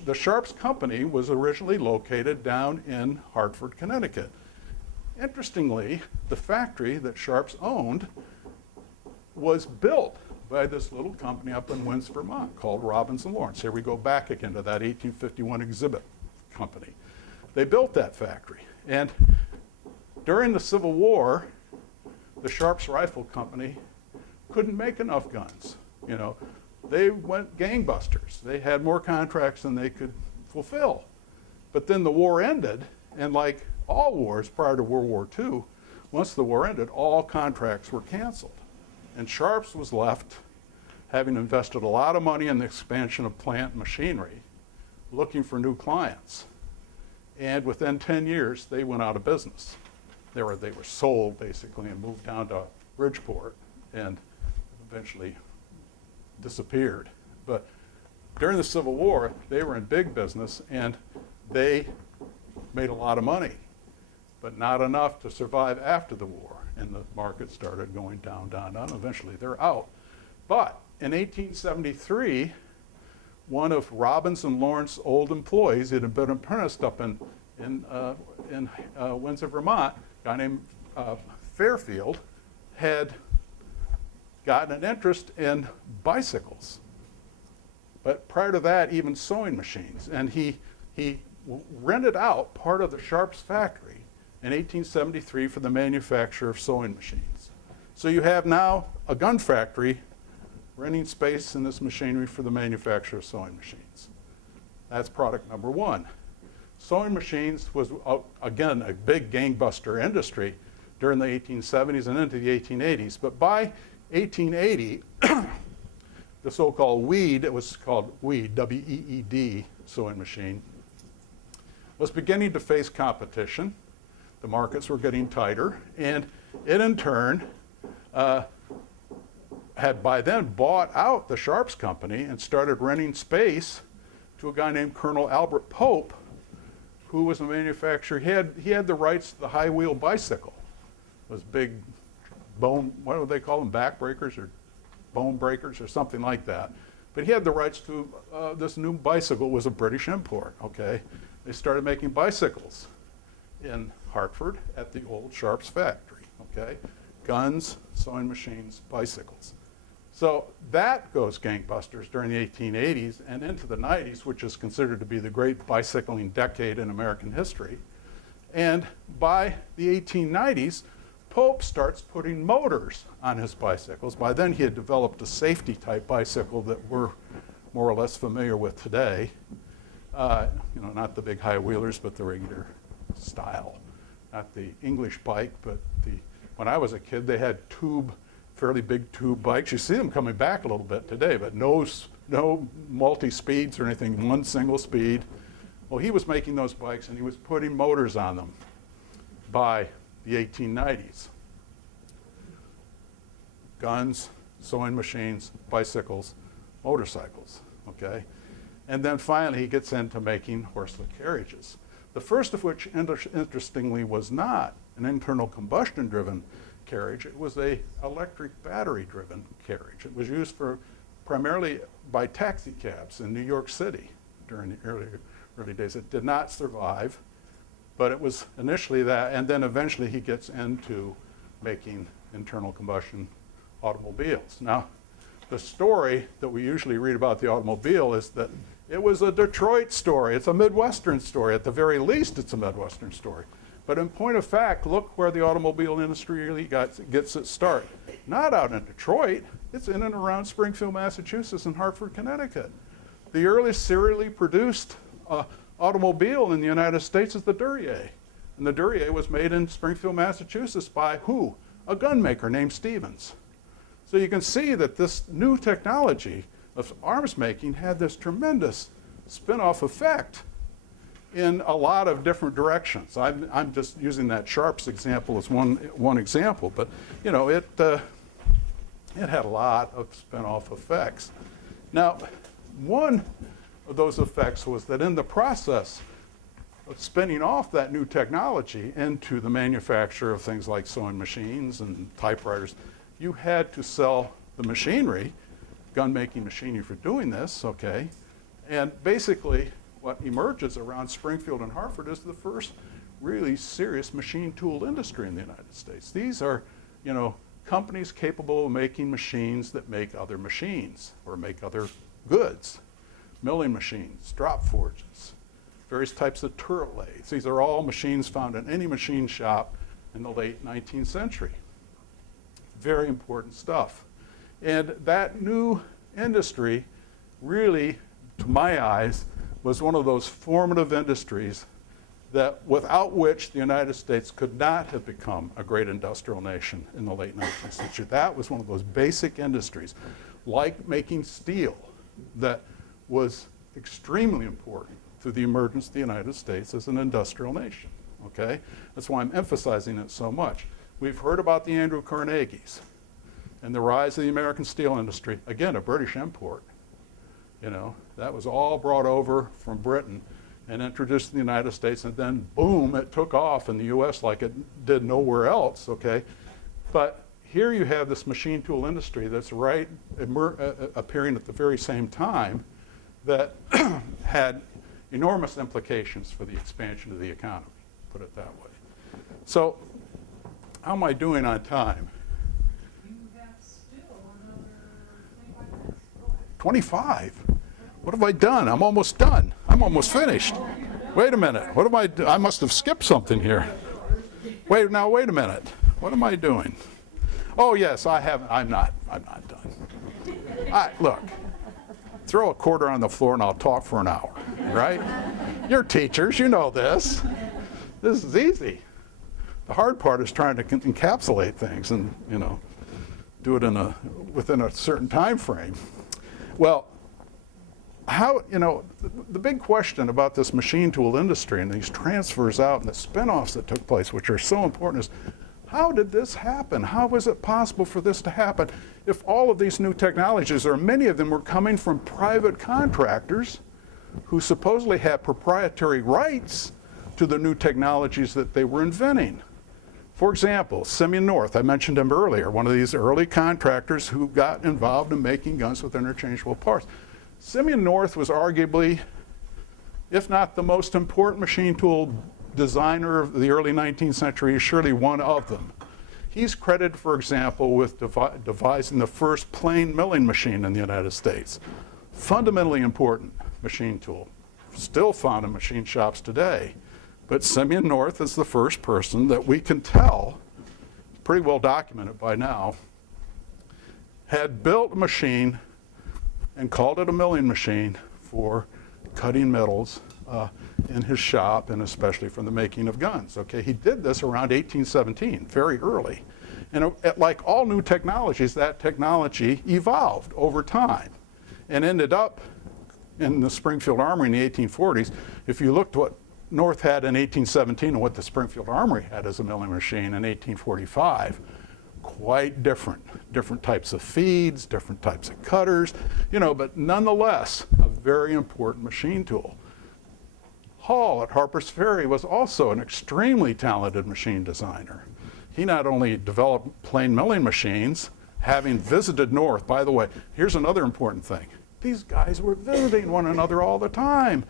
the Sharps Company was originally located down in Hartford, Connecticut. Interestingly, the factory that Sharps owned was built by this little company up in Windsor, Vermont called Robbins and Lawrence. Here we go back again to that 1851 exhibit company. They built that factory. And during the Civil War, the Sharps Rifle Company couldn't make enough guns. They went gangbusters. They had more contracts than they could fulfill. But then the war ended, and like all wars prior to World War II, once the war ended, all contracts were canceled. And Sharps was left, having invested a lot of money in the expansion of plant machinery, looking for new clients. And within 10 years, they went out of business. They were sold, basically, and moved down to Bridgeport and eventually disappeared. But during the Civil War, they were in big business, and they made a lot of money, but not enough to survive after the war. And the market started going down, down, down. Eventually, they're out. But in 1873, one of Robbins and Lawrence's old employees, it had been apprenticed up in Windsor, Vermont, a guy named Fairfield, had gotten an interest in bicycles. But prior to that, even sewing machines. And he rented out part of the Sharps factory in 1873 for the manufacture of sewing machines. So you have now a gun factory renting space in this machinery for the manufacture of sewing machines. That's product number one. Sewing machines was, again, a big gangbuster industry during the 1870s and into the 1880s. But by 1880, the so-called Weed, it was called Weed, W-E-E-D, sewing machine, was beginning to face competition. The markets were getting tighter, and it in turn had by then bought out the Sharps Company and started renting space to a guy named Colonel Albert Pope, who was a manufacturer. He had the rights to the high wheel bicycle. Those big bone, what do they call them, backbreakers or bone breakers or something like that. But he had the rights to this new bicycle. Was a British import, okay? They started making bicycles in Hartford at the old Sharps factory, okay? Guns, sewing machines, bicycles. So that goes gangbusters during the 1880s and into the 90s, which is considered to be the great bicycling decade in American history. And by the 1890s, Pope starts putting motors on his bicycles. By then he had developed a safety type bicycle that we're more or less familiar with today. Not the big high wheelers, but the regular style. Not the English bike, but when I was a kid, they had tube fairly big tube bikes. You see them coming back a little bit today, but no multi-speeds or anything, one single speed. Well, he was making those bikes and he was putting motors on them by the 1890s. Guns, sewing machines, bicycles, motorcycles, okay? And then finally he gets into making horseless carriages. The first of which, interestingly, was not an internal combustion driven carriage. It was a electric battery driven carriage. It was used for primarily by taxi cabs in New York City during the early days. It did not survive, but it was initially that, and then eventually he gets into making internal combustion automobiles. Now, the story that we usually read about the automobile is that it was a Detroit story. It's a Midwestern story. At the very least, it's a Midwestern story. But in point of fact, look where the automobile industry really gets its start. Not out in Detroit. It's in and around Springfield, Massachusetts, and Hartford, Connecticut. The earliest serially produced automobile in the United States is the Duryea. And the Duryea was made in Springfield, Massachusetts by who? A gun maker named Stevens. So you can see that this new technology of arms making had this tremendous spin-off effect in a lot of different directions. I'm just using that Sharps example as one example, but you know, it had a lot of spin-off effects. Now, one of those effects was that in the process of spinning off that new technology into the manufacture of things like sewing machines and typewriters, you had to sell the machinery, gun-making machinery for doing this, okay? And basically, what emerges around Springfield and Hartford is the first really serious machine tool industry in the United States. These are, you know, companies capable of making machines that make other machines or make other goods. Milling machines, drop forges, various types of turret lathes. These are all machines found in any machine shop in the late 19th century. Very important stuff. And that new industry really, to my eyes, was one of those formative industries that without which the United States could not have become a great industrial nation in the late 19th century. That was one of those basic industries, like making steel, that was extremely important to the emergence of the United States as an industrial nation, okay? That's why I'm emphasizing it so much. We've heard about the Andrew Carnegies and the rise of the American steel industry. Again, a British import. You know, that was all brought over from Britain and introduced to the United States, and then boom, it took off in the US like it did nowhere else, okay? But here you have this machine tool industry that's appearing at the very same time that had enormous implications for the expansion of the economy, put it that way. So, how am I doing on time? You have still another 25 minutes. 25? What have I done? I'm almost done. I'm almost finished. Wait a minute. What am I doing? I must have skipped something here. Wait a minute. What am I doing? Oh yes, I'm not done. Look, throw a quarter on the floor and I'll talk for an hour, right? You're teachers, you know this. This is easy. The hard part is trying to encapsulate things and, you know, do it within a certain time frame. Well, how, you know, the big question about this machine tool industry and these transfers out and the spin-offs that took place, which are so important, is how did this happen? How was it possible for this to happen if all of these new technologies, or many of them, were coming from private contractors who supposedly had proprietary rights to the new technologies that they were inventing? For example, Simeon North, I mentioned him earlier, one of these early contractors who got involved in making guns with interchangeable parts. Simeon North was arguably, if not the most important machine tool designer of the early 19th century, surely one of them. He's credited, for example, with devising the first plane milling machine in the United States. Fundamentally important machine tool, still found in machine shops today. But Simeon North is the first person that we can tell, pretty well documented by now, had built a machine and called it a milling machine for cutting metals in his shop, and especially for the making of guns. Okay, he did this around 1817, very early. And like all new technologies, that technology evolved over time and ended up in the Springfield Armory in the 1840s. If you looked what North had in 1817 and what the Springfield Armory had as a milling machine in 1845, quite different. Different types of feeds, different types of cutters, but nonetheless, a very important machine tool. Hall at Harper's Ferry was also an extremely talented machine designer. He not only developed plain milling machines, having visited North. By the way, here's another important thing. These guys were visiting one another all the time.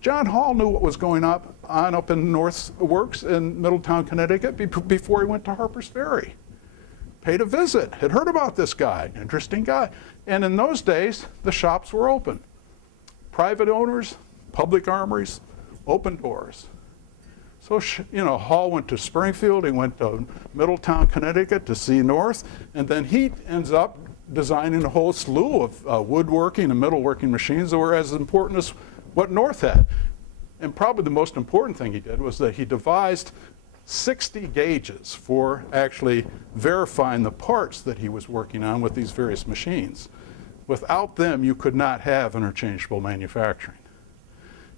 John Hall knew what was going on up in North's works in Middletown, Connecticut before he went to Harper's Ferry. Paid a visit, had heard about this guy, interesting guy. And in those days, the shops were open. Private owners, public armories, open doors. So, Hall went to Springfield, he went to Middletown, Connecticut to see North, and then he ends up designing a whole slew of woodworking and metalworking machines that were as important as what North had. And probably the most important thing he did was that he devised 60 gauges for actually verifying the parts that he was working on with these various machines. Without them, you could not have interchangeable manufacturing.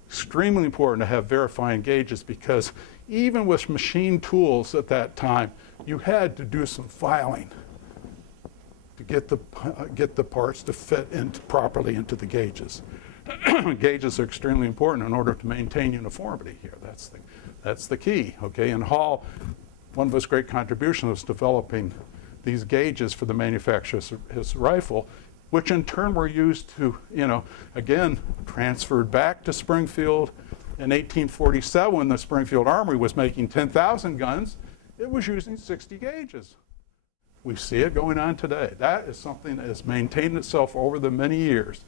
Extremely important to have verifying gauges because even with machine tools at that time, you had to do some filing to get the parts to fit properly into the gauges. Gauges are extremely important in order to maintain uniformity here. That's the key, okay? And Hall, one of his great contributions was developing these gauges for the manufacture of his rifle, which in turn were used to, again, transferred back to Springfield. In 1847, when the Springfield Armory was making 10,000 guns, it was using 60 gauges. We see it going on today. That is something that has maintained itself over the many years.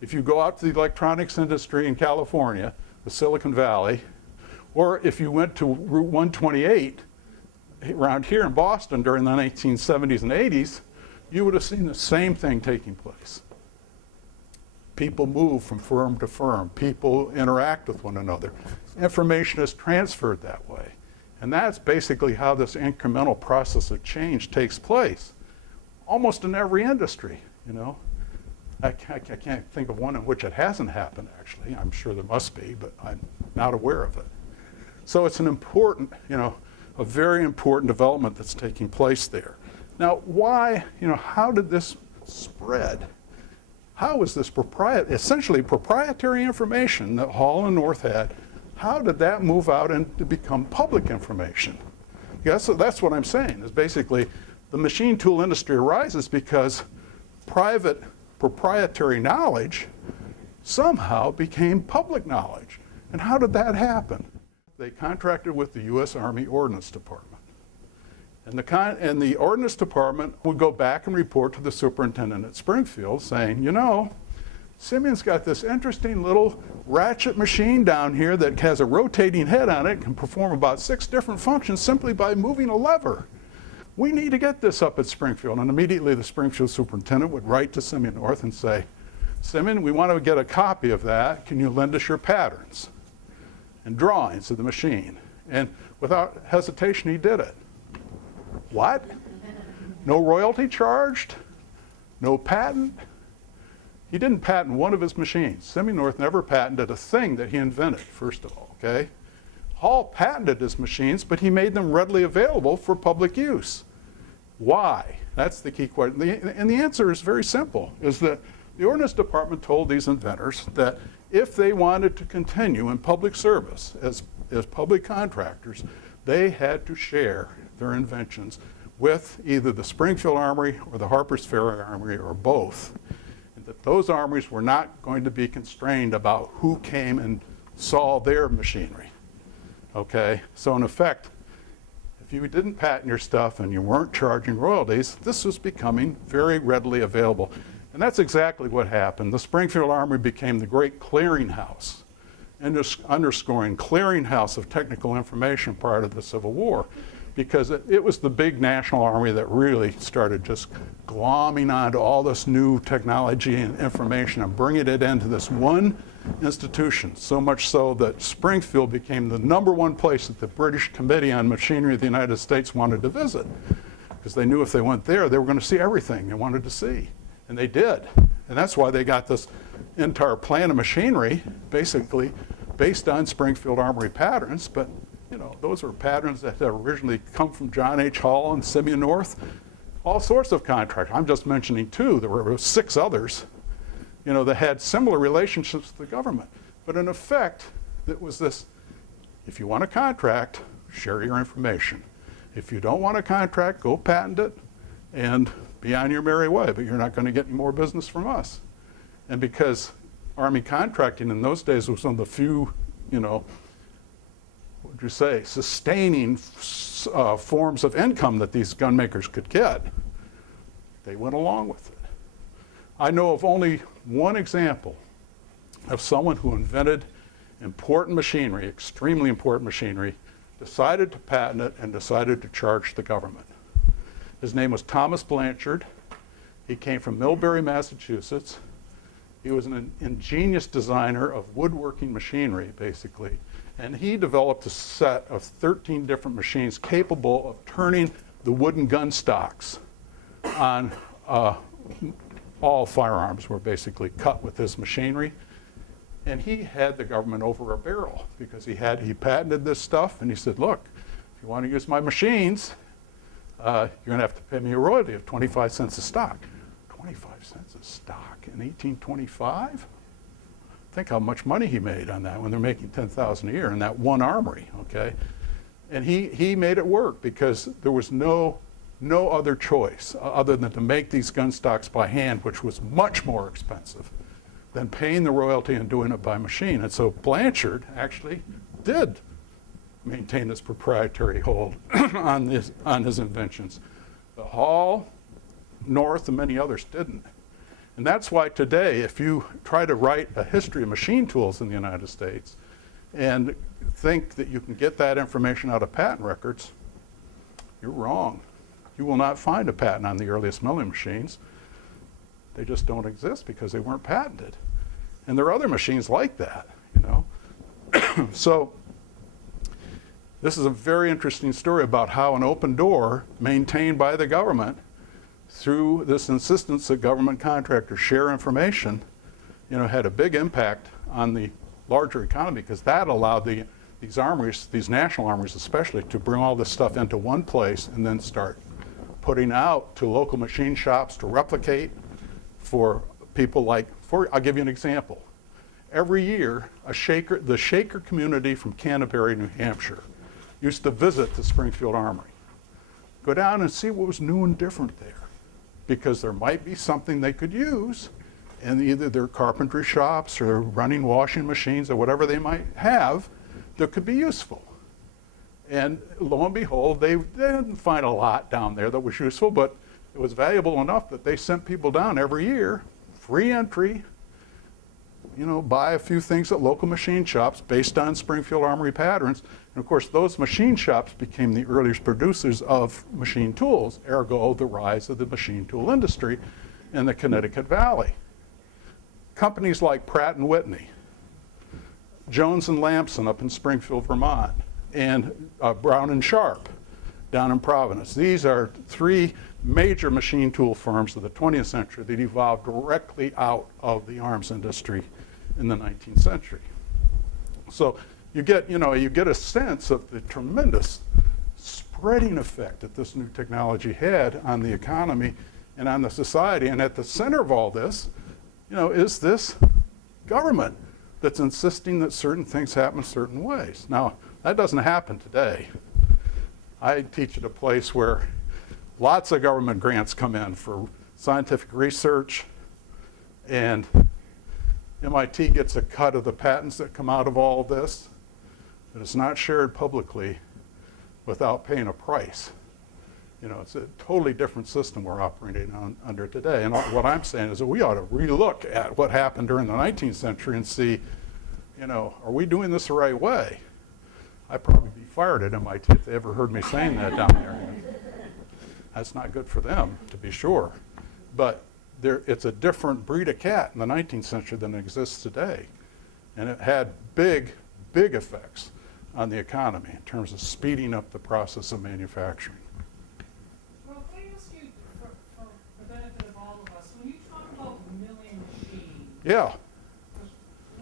If you go out to the electronics industry in California, the Silicon Valley, or if you went to Route 128 around here in Boston during the 1970s and 80s, you would have seen the same thing taking place. People move from firm to firm. People interact with one another. Information is transferred that way. And that's basically how this incremental process of change takes place, almost in every industry, I can't think of one in which it hasn't happened, actually. I'm sure there must be, but I'm not aware of it. So it's an important, a very important development that's taking place there. Now, why, how did this spread? How was this essentially proprietary information that Hall and North had, how did that move out and to become public information? Yes, so that's what I'm saying, is basically the machine tool industry arises because private proprietary knowledge somehow became public knowledge. And how did that happen? They contracted with the U.S. Army Ordnance Department. And the Ordnance Department would go back and report to the superintendent at Springfield saying, Simeon's got this interesting little ratchet machine down here that has a rotating head on it, can perform about 6 different functions simply by moving a lever. We need to get this up at Springfield. And immediately the Springfield superintendent would write to Simeon North and say, Simeon, we want to get a copy of that. Can you lend us your patterns and drawings of the machine? And without hesitation, he did it. What? No royalty charged? No patent? He didn't patent one of his machines. Simeon North never patented a thing that he invented, first of all, okay? Hall patented his machines, but he made them readily available for public use. Why? That's the key question. And the answer is very simple, is that the Ordnance Department told these inventors that if they wanted to continue in public service as public contractors, they had to share their inventions with either the Springfield Armory or the Harper's Ferry Armory or both. And that those armories were not going to be constrained about who came and saw their machinery. Okay, so in effect, if you didn't patent your stuff and you weren't charging royalties, this was becoming very readily available. And that's exactly what happened. The Springfield Armory became the great clearinghouse, underscoring clearinghouse of technical information prior to the Civil War, because it was the big national army that really started just glomming onto all this new technology and information and bringing it into this one institution, so much so that Springfield became the #1 place that the British Committee on Machinery of the United States wanted to visit, because they knew if they went there, they were going to see everything they wanted to see. And they did. And that's why they got this entire plan of machinery, basically based on Springfield Armory patterns. But you know, those were patterns that had originally come from John H. Hall and Simeon North, all sorts of contractors. I'm just mentioning 2. There were 6 others, you know, that had similar relationships with the government. But in effect, it was this: if you want a contract, share your information. If you don't want a contract, go patent it and be on your merry way, but you're not going to get any more business from us. And because Army contracting in those days was one of the few, you know, what would you say, sustaining forms of income that these gun makers could get, they went along with it. I know of only one example of someone who invented important machinery, extremely important machinery, decided to patent it, and decided to charge the government. His name was Thomas Blanchard. He came from Millbury, Massachusetts. He was an ingenious designer of woodworking machinery, basically. And he developed a set of 13 different machines capable of turning the wooden gun stocks on all firearms were basically cut with this machinery. And he had the government over a barrel because he patented this stuff, and he said, look, if you want to use my machines, you're going to have to pay me a royalty of 25 cents a stock. 25 cents a stock in 1825? Think how much money he made on that when they're making $10,000 a year in that one armory, okay? And he made it work because there was no other choice other than to make these gun stocks by hand, which was much more expensive than paying the royalty and doing it by machine. And so Blanchard actually did maintain this proprietary hold on his inventions. But Hall, North, and many others didn't. And that's why today, if you try to write a history of machine tools in the United States and think that you can get that information out of patent records, you're wrong. You will not find a patent on the earliest milling machines. They just don't exist because they weren't patented. And there are other machines like that, you know. So this is a very interesting story about how an open door maintained by the government through this insistence that government contractors share information, you know, had a big impact on the larger economy, because that allowed these armories, these national armories especially, to bring all this stuff into one place and then start putting out to local machine shops to replicate for people like, I'll give you an example. Every year, the Shaker community from Canterbury, New Hampshire, used to visit the Springfield Armory. Go down and see what was new and different there, because there might be something they could use in either their carpentry shops or running washing machines or whatever they might have that could be useful. And lo and behold, they didn't find a lot down there that was useful, but it was valuable enough that they sent people down every year, free entry, you know, buy a few things at local machine shops based on Springfield Armory patterns. And of course, those machine shops became the earliest producers of machine tools, ergo the rise of the machine tool industry in the Connecticut Valley. Companies like Pratt & Whitney, Jones & Lamson up in Springfield, Vermont, and Brown & Sharp down in Providence. These are 3 major machine tool firms of the 20th century that evolved directly out of the arms industry in the 19th century. So you get a sense of the tremendous spreading effect that this new technology had on the economy and on the society. And at the center of all this, you know, is this government that's insisting that certain things happen certain ways. Now, that doesn't happen today. I teach at a place where lots of government grants come in for scientific research, and MIT gets a cut of the patents that come out of all of this, but it's not shared publicly without paying a price. You know, it's a totally different system we're operating under today. And what I'm saying is that we ought to relook at what happened during the 19th century and see, you know, are we doing this the right way? I'd probably be fired at MIT if they ever heard me saying that down there. That's not good for them, to be sure. But it's a different breed of cat in the 19th century than exists today. And it had big, big effects on the economy in terms of speeding up the process of manufacturing. Well, can I ask you, for the benefit of all of us, when you talk about milling machines, Yeah.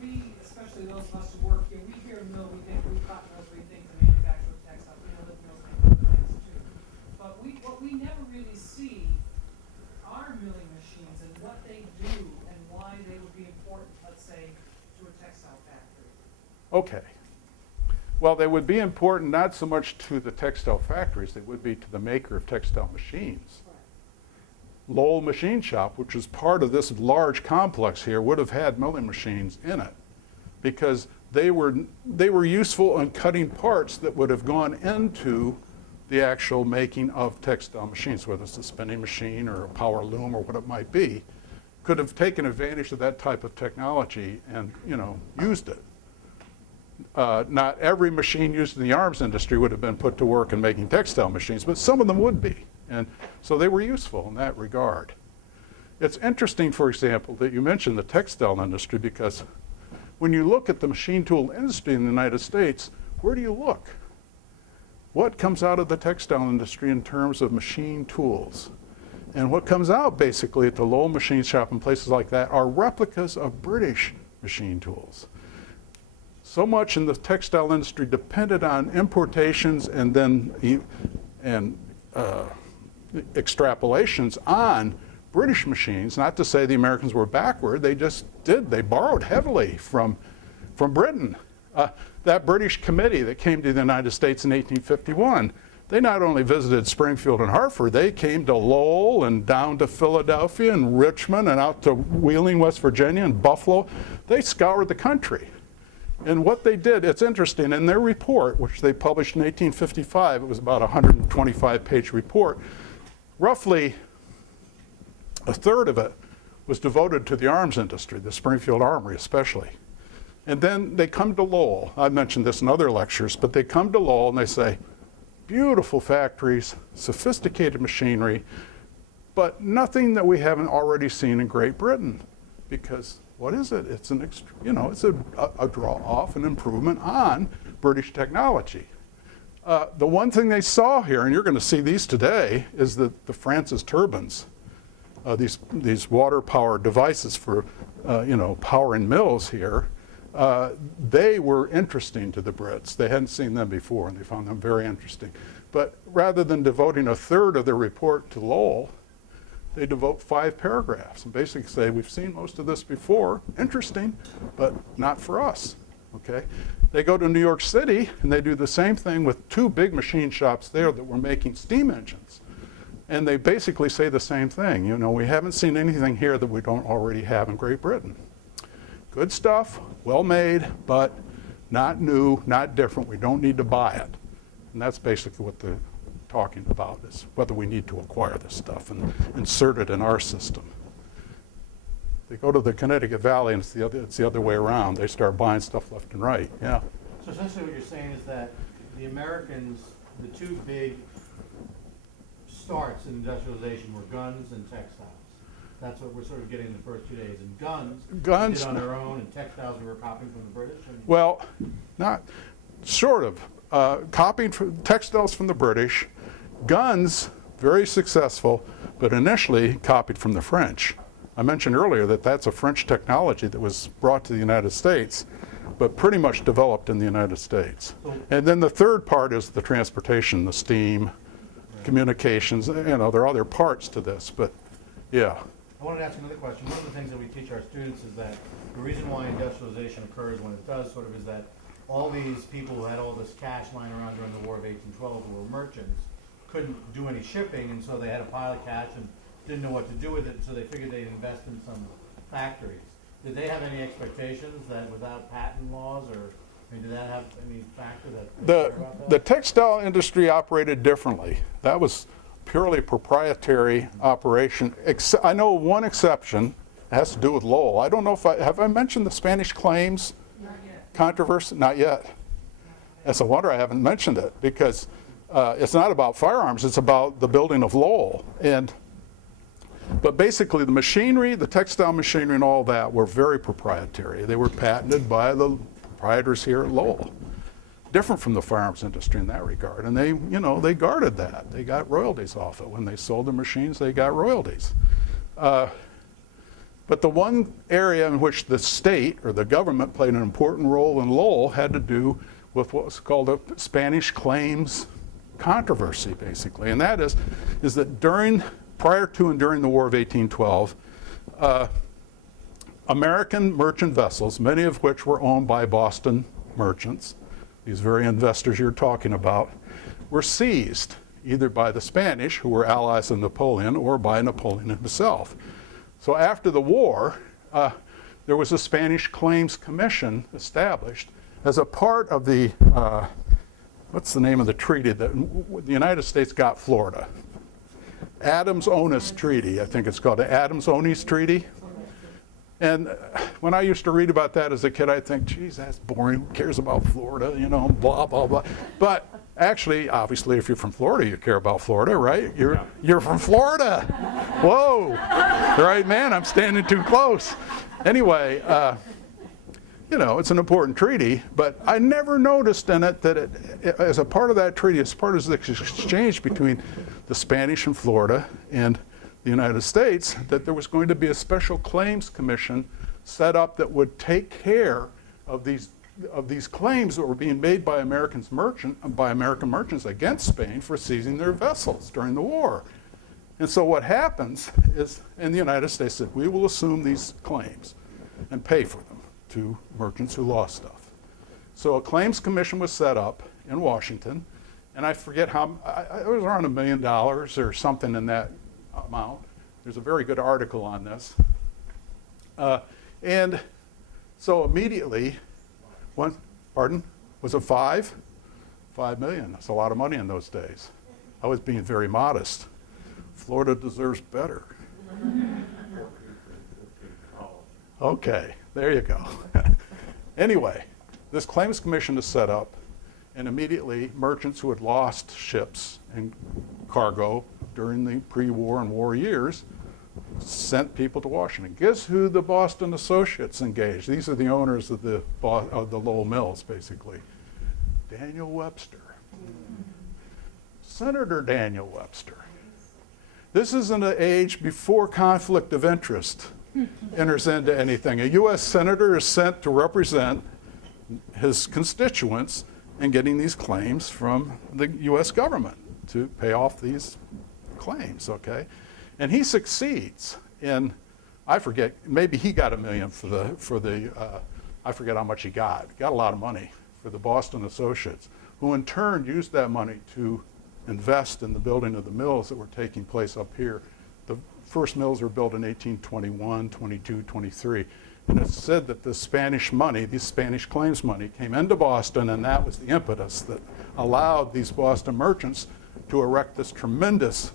we, especially those of us who work here, we hear mill, we think we cotton mills, we think the manufacturer of textile, we know that mills make other things too. But what we never really see are milling machines and what they do and why they would be important, let's say, to a textile factory. Okay. Well, they would be important not so much to the textile factories, they would be to the maker of textile machines. Lowell Machine Shop, which is part of this large complex here, would have had milling machines in it because they were useful in cutting parts that would have gone into the actual making of textile machines, whether it's a spinning machine or a power loom or what it might be, could have taken advantage of that type of technology and, used it. Not every machine used in the arms industry would have been put to work in making textile machines, but some of them would be. And so they were useful in that regard. It's interesting, for example, that you mentioned the textile industry because when you look at the machine tool industry in the United States, where do you look? What comes out of the textile industry in terms of machine tools? And what comes out basically at the Lowell Machine Shop and places like that are replicas of British machine tools. So much in the textile industry depended on importations and then extrapolations on British machines. Not to say the Americans were backward, they just did. They borrowed heavily from Britain. That British committee that came to the United States in 1851, they not only visited Springfield and Hartford, they came to Lowell and down to Philadelphia and Richmond and out to Wheeling, West Virginia and Buffalo. They scoured the country. And what they did, it's interesting, in their report, which they published in 1855, it was about a 125-page report, roughly a third of it was devoted to the arms industry, the Springfield Armory especially. And then they come to Lowell. I mentioned this in other lectures, but they come to Lowell and they say, beautiful factories, sophisticated machinery, but nothing that we haven't already seen in Great Britain. Because what is it? It's it's a draw off, an improvement on British technology. The one thing they saw here, and you're going to see these today, is the Francis turbines. These water-powered devices for powering mills here. They were interesting to the Brits. They hadn't seen them before, and they found them very interesting. But rather than devoting a third of their report to Lowell, they devote 5 paragraphs and basically say, we've seen most of this before, interesting, but not for us, okay? They go to New York City and they do the same thing with 2 big machine shops there that were making steam engines. And they basically say the same thing, we haven't seen anything here that we don't already have in Great Britain. Good stuff, well made, but not new, not different, we don't need to buy it. And that's basically what they're talking about, is whether we need to acquire this stuff and insert it in our system. They go to the Connecticut Valley and it's the other way around. They start buying stuff left and right, yeah. So essentially what you're saying is that the Americans, the 2 big starts in industrialization were guns and textiles. That's what we're sort of getting the first 2 days. And guns we did on our own, and textiles we were copying from the British? Well, not sort of. Copying textiles from the British. Guns, very successful, but initially copied from the French. I mentioned earlier that that's a French technology that was brought to the United States, but pretty much developed in the United States. And then the third part is the transportation, the steam, communications, there are other parts to this, but yeah. I wanted to ask another question. One of the things that we teach our students is that the reason why industrialization occurs when it does sort of is that all these people who had all this cash lying around during the War of 1812 who were merchants couldn't do any shipping, and so they had a pile of cash and didn't know what to do with it, so they figured they'd invest in some factories. Did they have any expectations that without patent laws, or did that have any factor that the textile industry operated differently? That was purely proprietary operation. I know one exception. It has to do with Lowell. I don't know if have I mentioned the Spanish claims Not yet. controversy? Not yet. It's a wonder I haven't mentioned it, because it's not about firearms, it's about the building of Lowell. But basically the machinery, the textile machinery and all that were very proprietary. They were patented by the proprietors here at Lowell. Different from the firearms industry in that regard. And they, you know, they guarded that. They got royalties off it. When they sold the machines, they got royalties. But the one area in which the state or the government played an important role in Lowell had to do with what was called a Spanish claims controversy, basically. And that is that prior to and during the War of 1812, American merchant vessels, many of which were owned by Boston merchants, these very investors you're talking about, were seized either by the Spanish, who were allies of Napoleon, or by Napoleon himself. So after the war, there was a Spanish Claims Commission established as a part of the, what's the name of the treaty that the United States got Florida? Adams-Onis Treaty, I think it's called the Adams-Onis Treaty. And when I used to read about that as a kid, I'd think, geez, that's boring. Who cares about Florida? You know, blah, blah, blah. But actually, obviously, if you're from Florida, you care about Florida, right? You're from Florida. Whoa. Right, man, I'm standing too close. Anyway, you know, it's an important treaty, but I never noticed in it that as a part of that treaty, as part of the exchange between the Spanish and Florida and the United States, that there was going to be a special claims commission set up that would take care of these claims that were being made by American merchants against Spain for seizing their vessels during the war. And so what happens is, in the United States, that we will assume these claims and pay for them to merchants who lost stuff. So a claims commission was set up in Washington, and I forget how, it was around $1 million or something in that amount. There's a very good article on this. And so immediately, pardon? Was it 5? 5 million. That's a lot of money in those days. I was being very modest. Florida deserves better. Okay, there you go. Anyway, this claims commission is set up, and immediately merchants who had lost ships and cargo during the pre-war and war years sent people to Washington. Guess who the Boston Associates engaged? These are the owners of the Lowell Mills, basically. Daniel Webster. Senator Daniel Webster. This is in an age before conflict of interest enters into anything. A U.S. senator is sent to represent his constituents in getting these claims from the U.S. government to pay off these claims, okay? And he succeeds in, I forget, maybe he got $1 million for the I forget how much he got. Got a lot of money for the Boston Associates, who in turn used that money to invest in the building of the mills that were taking place up here. The first mills were built in 1821, 22, 23. And it's said that the Spanish money, the Spanish claims money, came into Boston, and that was the impetus that allowed these Boston merchants to erect this tremendous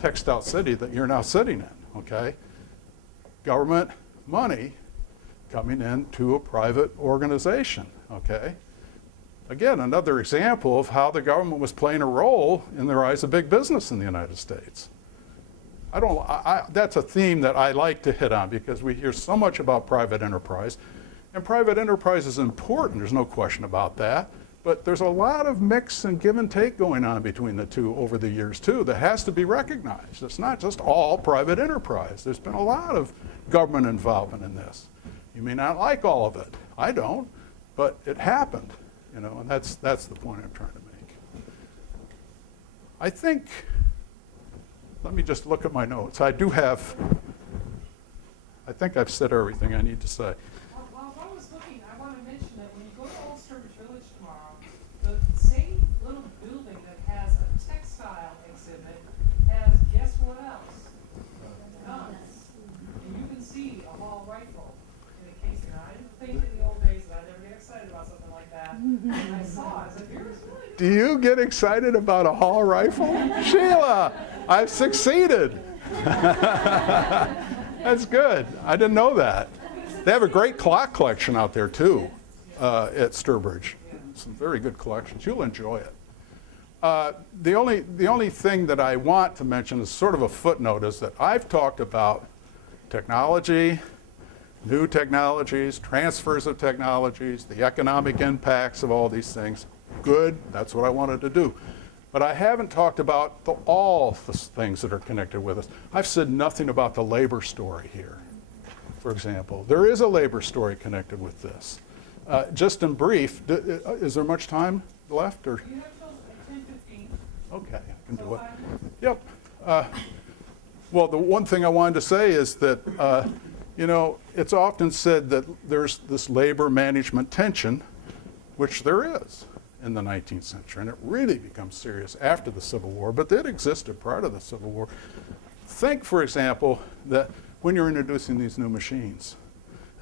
textile city that you're now sitting in, okay? Government money coming into a private organization, okay? Again, another example of how the government was playing a role in the rise of big business in the United States. That's a theme that I like to hit on, because we hear so much about private enterprise, and private enterprise is important, there's no question about that, but there's a lot of mix and give and take going on between the two over the years too that has to be recognized. It's not just all private enterprise. There's been a lot of government involvement in this. You may not like all of it. I don't, but it happened, you know, and that's the point I'm trying to make. I think, let me just look at my notes. I think I've said everything I need to say. While I was looking, I want to mention that when you go to Old Sturbridge Village tomorrow, the same little building that has a textile exhibit has, guess what else? Guns. And you can see a Hall rifle in a case. Now, I didn't think in the old days that I'd ever get excited about something like that. And I saw it. I said, here's really Do you get excited about a Hall rifle? Sheila, I've succeeded. That's good. I didn't know that. They have a great clock collection out there too, at Sturbridge. some very good collections. You'll enjoy it. The only thing that I want to mention is sort of a footnote is that I've talked about technology, new technologies, transfers of technologies, the economic impacts of all these things. Good, that's what I wanted to do. But I haven't talked about all the things that are connected with us. I've said nothing about the labor story here, for example. There is a labor story connected with this. Just in brief, is there much time left? Or? You have till 10:15. Okay, I can do So it. 5 minutes. Yep. Well, the one thing I wanted to say is that, you know, it's often said that there's this labor management tension, which there is in the 19th century, and it really becomes serious after the Civil War, but it existed prior to the Civil War. Think, for example, that when you're introducing these new machines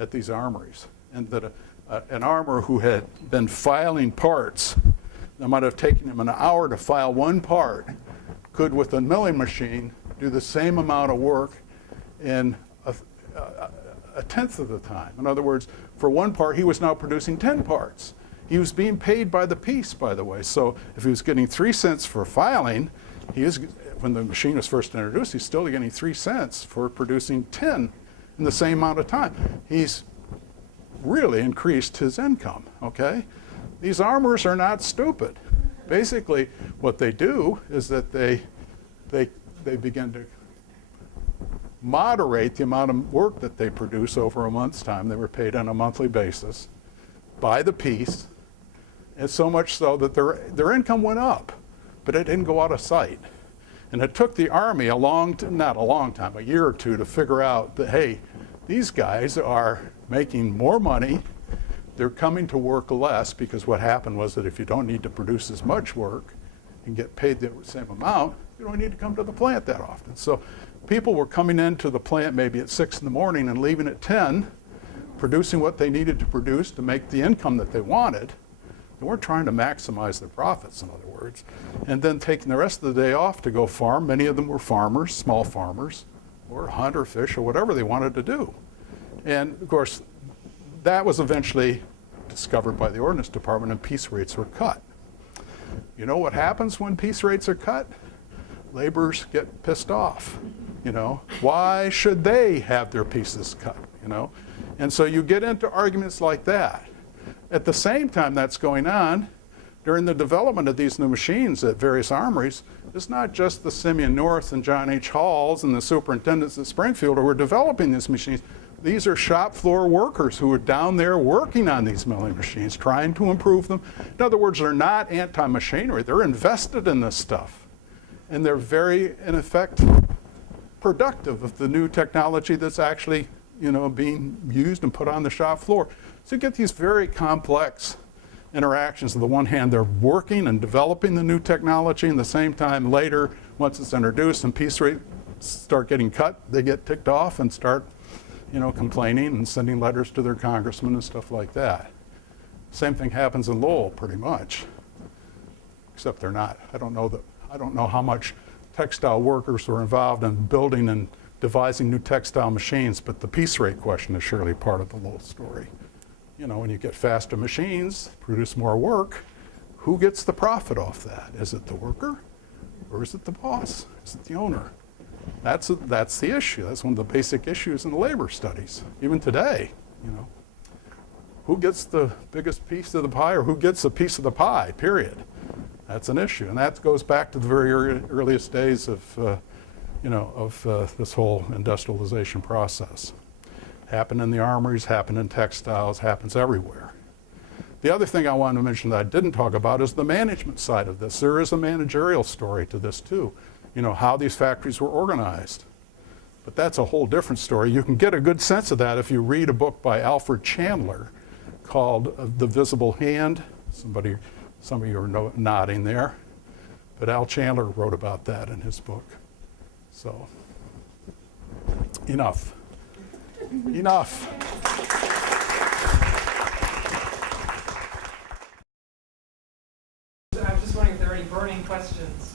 at these armories, and that an armorer who had been filing parts, that might have taken him an hour to file one part, could, with a milling machine, do the same amount of work in a tenth of the time. In other words, for one part, he was now producing 10 parts. He was being paid by the piece, by the way. So if he was getting 3 cents for filing, when the machine was first introduced, he's still getting 3 cents for producing 10 in the same amount of time. He's really increased his income, okay? These armorers are not stupid. Basically, what they do is that they begin to moderate the amount of work that they produce over a month's time. They were paid on a monthly basis by the piece, and so much so that their income went up, but it didn't go out of sight. And it took the Army not a long time, a year or two, to figure out that, hey, these guys are making more money. They're coming to work less, because what happened was that if you don't need to produce as much work and get paid the same amount, you don't need to come to the plant that often. So people were coming into the plant maybe at 6 in the morning and leaving at 10, producing what they needed to produce to make the income that they wanted. They weren't trying to maximize their profits, in other words, and then taking the rest of the day off to go farm. Many of them were farmers, small farmers, or hunt or fish or whatever they wanted to do. And of course, that was eventually discovered by the Ordnance Department, and piece rates were cut. You know what happens when piece rates are cut? Laborers get pissed off. You know, why should they have their pieces cut? You know, and so you get into arguments like that. At the same time that's going on, during the development of these new machines at various armories, it's not just the Simeon North and John H. Halls and the superintendents at Springfield who are developing these machines. These are shop floor workers who are down there working on these milling machines, trying to improve them. In other words, they're not anti-machinery. They're invested in this stuff. And they're very, in effect, productive of the new technology that's actually, you know, being used and put on the shop floor. So you get these very complex interactions. On the one hand, they're working and developing the new technology, and at the same time, later, once it's introduced and piece rates start getting cut, they get ticked off and start, you know, complaining and sending letters to their congressmen and stuff like that. Same thing happens in Lowell, pretty much, except they're not. I don't know how much textile workers were involved in building and devising new textile machines, but the piece rate question is surely part of the Lowell story. You know, when you get faster machines, produce more work, who gets the profit off that? Is it the worker, or is it the boss? Is it the owner? That's the issue. That's one of the basic issues in the labor studies, even today. You know, who gets the biggest piece of the pie, or who gets a piece of the pie? Period. That's an issue, and that goes back to the very earliest days of, you know, of this whole industrialization process. Happened in the armories, happened in textiles, happens everywhere. The other thing I wanted to mention that I didn't talk about is the management side of this. There is a managerial story to this too. You know, how these factories were organized. But that's a whole different story. You can get a good sense of that if you read a book by Alfred Chandler called The Visible Hand. Some of you are nodding there. But Al Chandler wrote about that in his book. So, enough. Enough. I was just wondering if there are any burning questions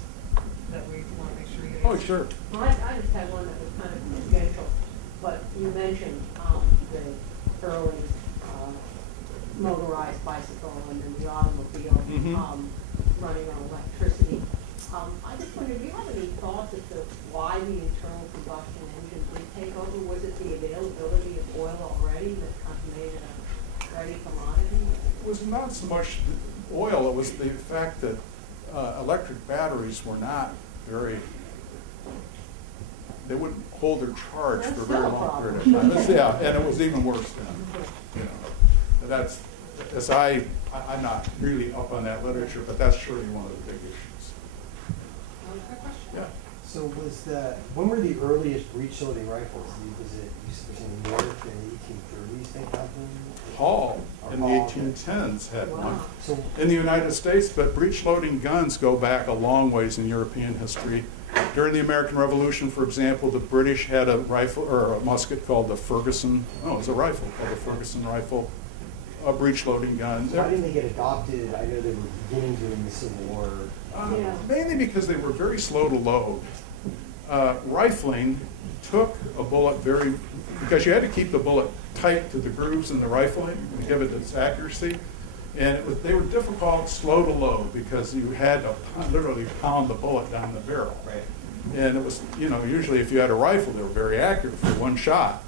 that we want to make sure we get Oh, answered. sure. Well, I just had one that was kind of tangential, but you mentioned the early motorized bicycle and then the automobile, Mhm. running on electricity. I just wondered, do you have any thoughts as to why the internal combustion engine did take over? Was it the availability of oil already that kind of made it a ready commodity? It was not so much oil, it was the fact that electric batteries were not very, they wouldn't hold their charge That's for a very still a long period of problem. time. Yeah, and it was even worse then, you know. That's, as I'm not really up on that literature, but that's surely one of the big issues. Another question? Yeah. So when were the earliest breech-loading rifles? Was it in North in the 1830s they had them? Hall Or in the Hall. 1810s had one. Wow. So, In the United States, but breech-loading guns go back a long ways in European history. During the American Revolution, for example, the British had a rifle, or a musket called the Ferguson, no, it was a rifle called the Ferguson rifle, a breech-loading gun. why didn't they get adopted? I know they were beginning to in the Civil War. Yeah. Mainly because they were very slow to load. Rifling took a bullet because you had to keep the bullet tight to the grooves in the rifling to give it its accuracy. And they were difficult, slow to load, because you had to literally pound the bullet down the barrel. Right. And it was, usually if you had a rifle, they were very accurate for one shot.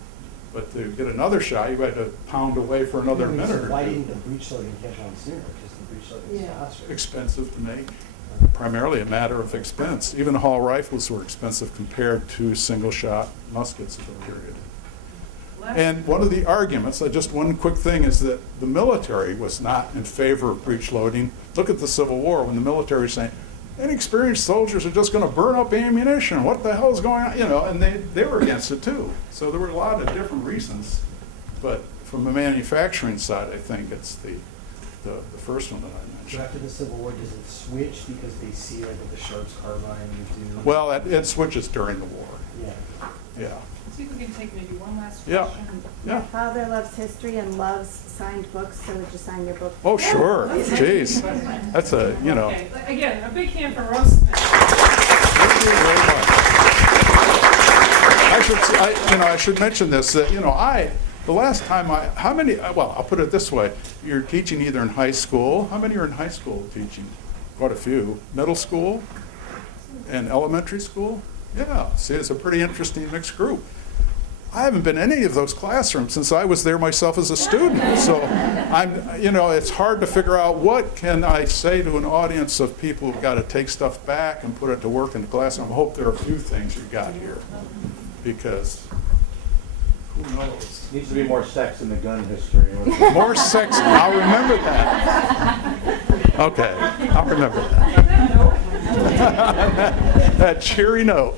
But to get another shot, you had to pound away for another minute or Why two. didn't the breech-loading catch on sooner? Because the breech-loading was Yeah. faster. Expensive to make, primarily a matter of expense. Even Hall rifles were expensive compared to single-shot muskets of the period. Last- And one of the arguments, just one quick thing, is that the military was not in favor of breech loading. Look at the Civil War, when the military is saying, inexperienced soldiers are just going to burn up ammunition. What the hell is going on? And they were against it too. So there were a lot of different reasons. But from a manufacturing side, I think it's the first one that I So mentioned. after the Civil War, does it switch because they see like what the Sharps carbine would do? Well, it switches during the war. Yeah. Yeah. See if we can take maybe one last Yeah. question. Yeah. My father loves history and loves signed books, so would you sign your book? Oh, sure. Jeez. That's Okay, again, a big hand for Rose Smith. Thank you very much. I should mention this, that, the last time I'll put it this way. You're teaching either in high school. How many are in high school teaching? Quite a few. Middle school and elementary school? Yeah, see, it's a pretty interesting mixed group. I haven't been in any of those classrooms since I was there myself as a student. So it's hard to figure out what can I say to an audience of people who've got to take stuff back and put it to work in the classroom. I hope there are a few things you got here, because who knows? Needs to be more sex in the gun history. More sex, I'll remember that. Okay, I'll remember that. That cheery note.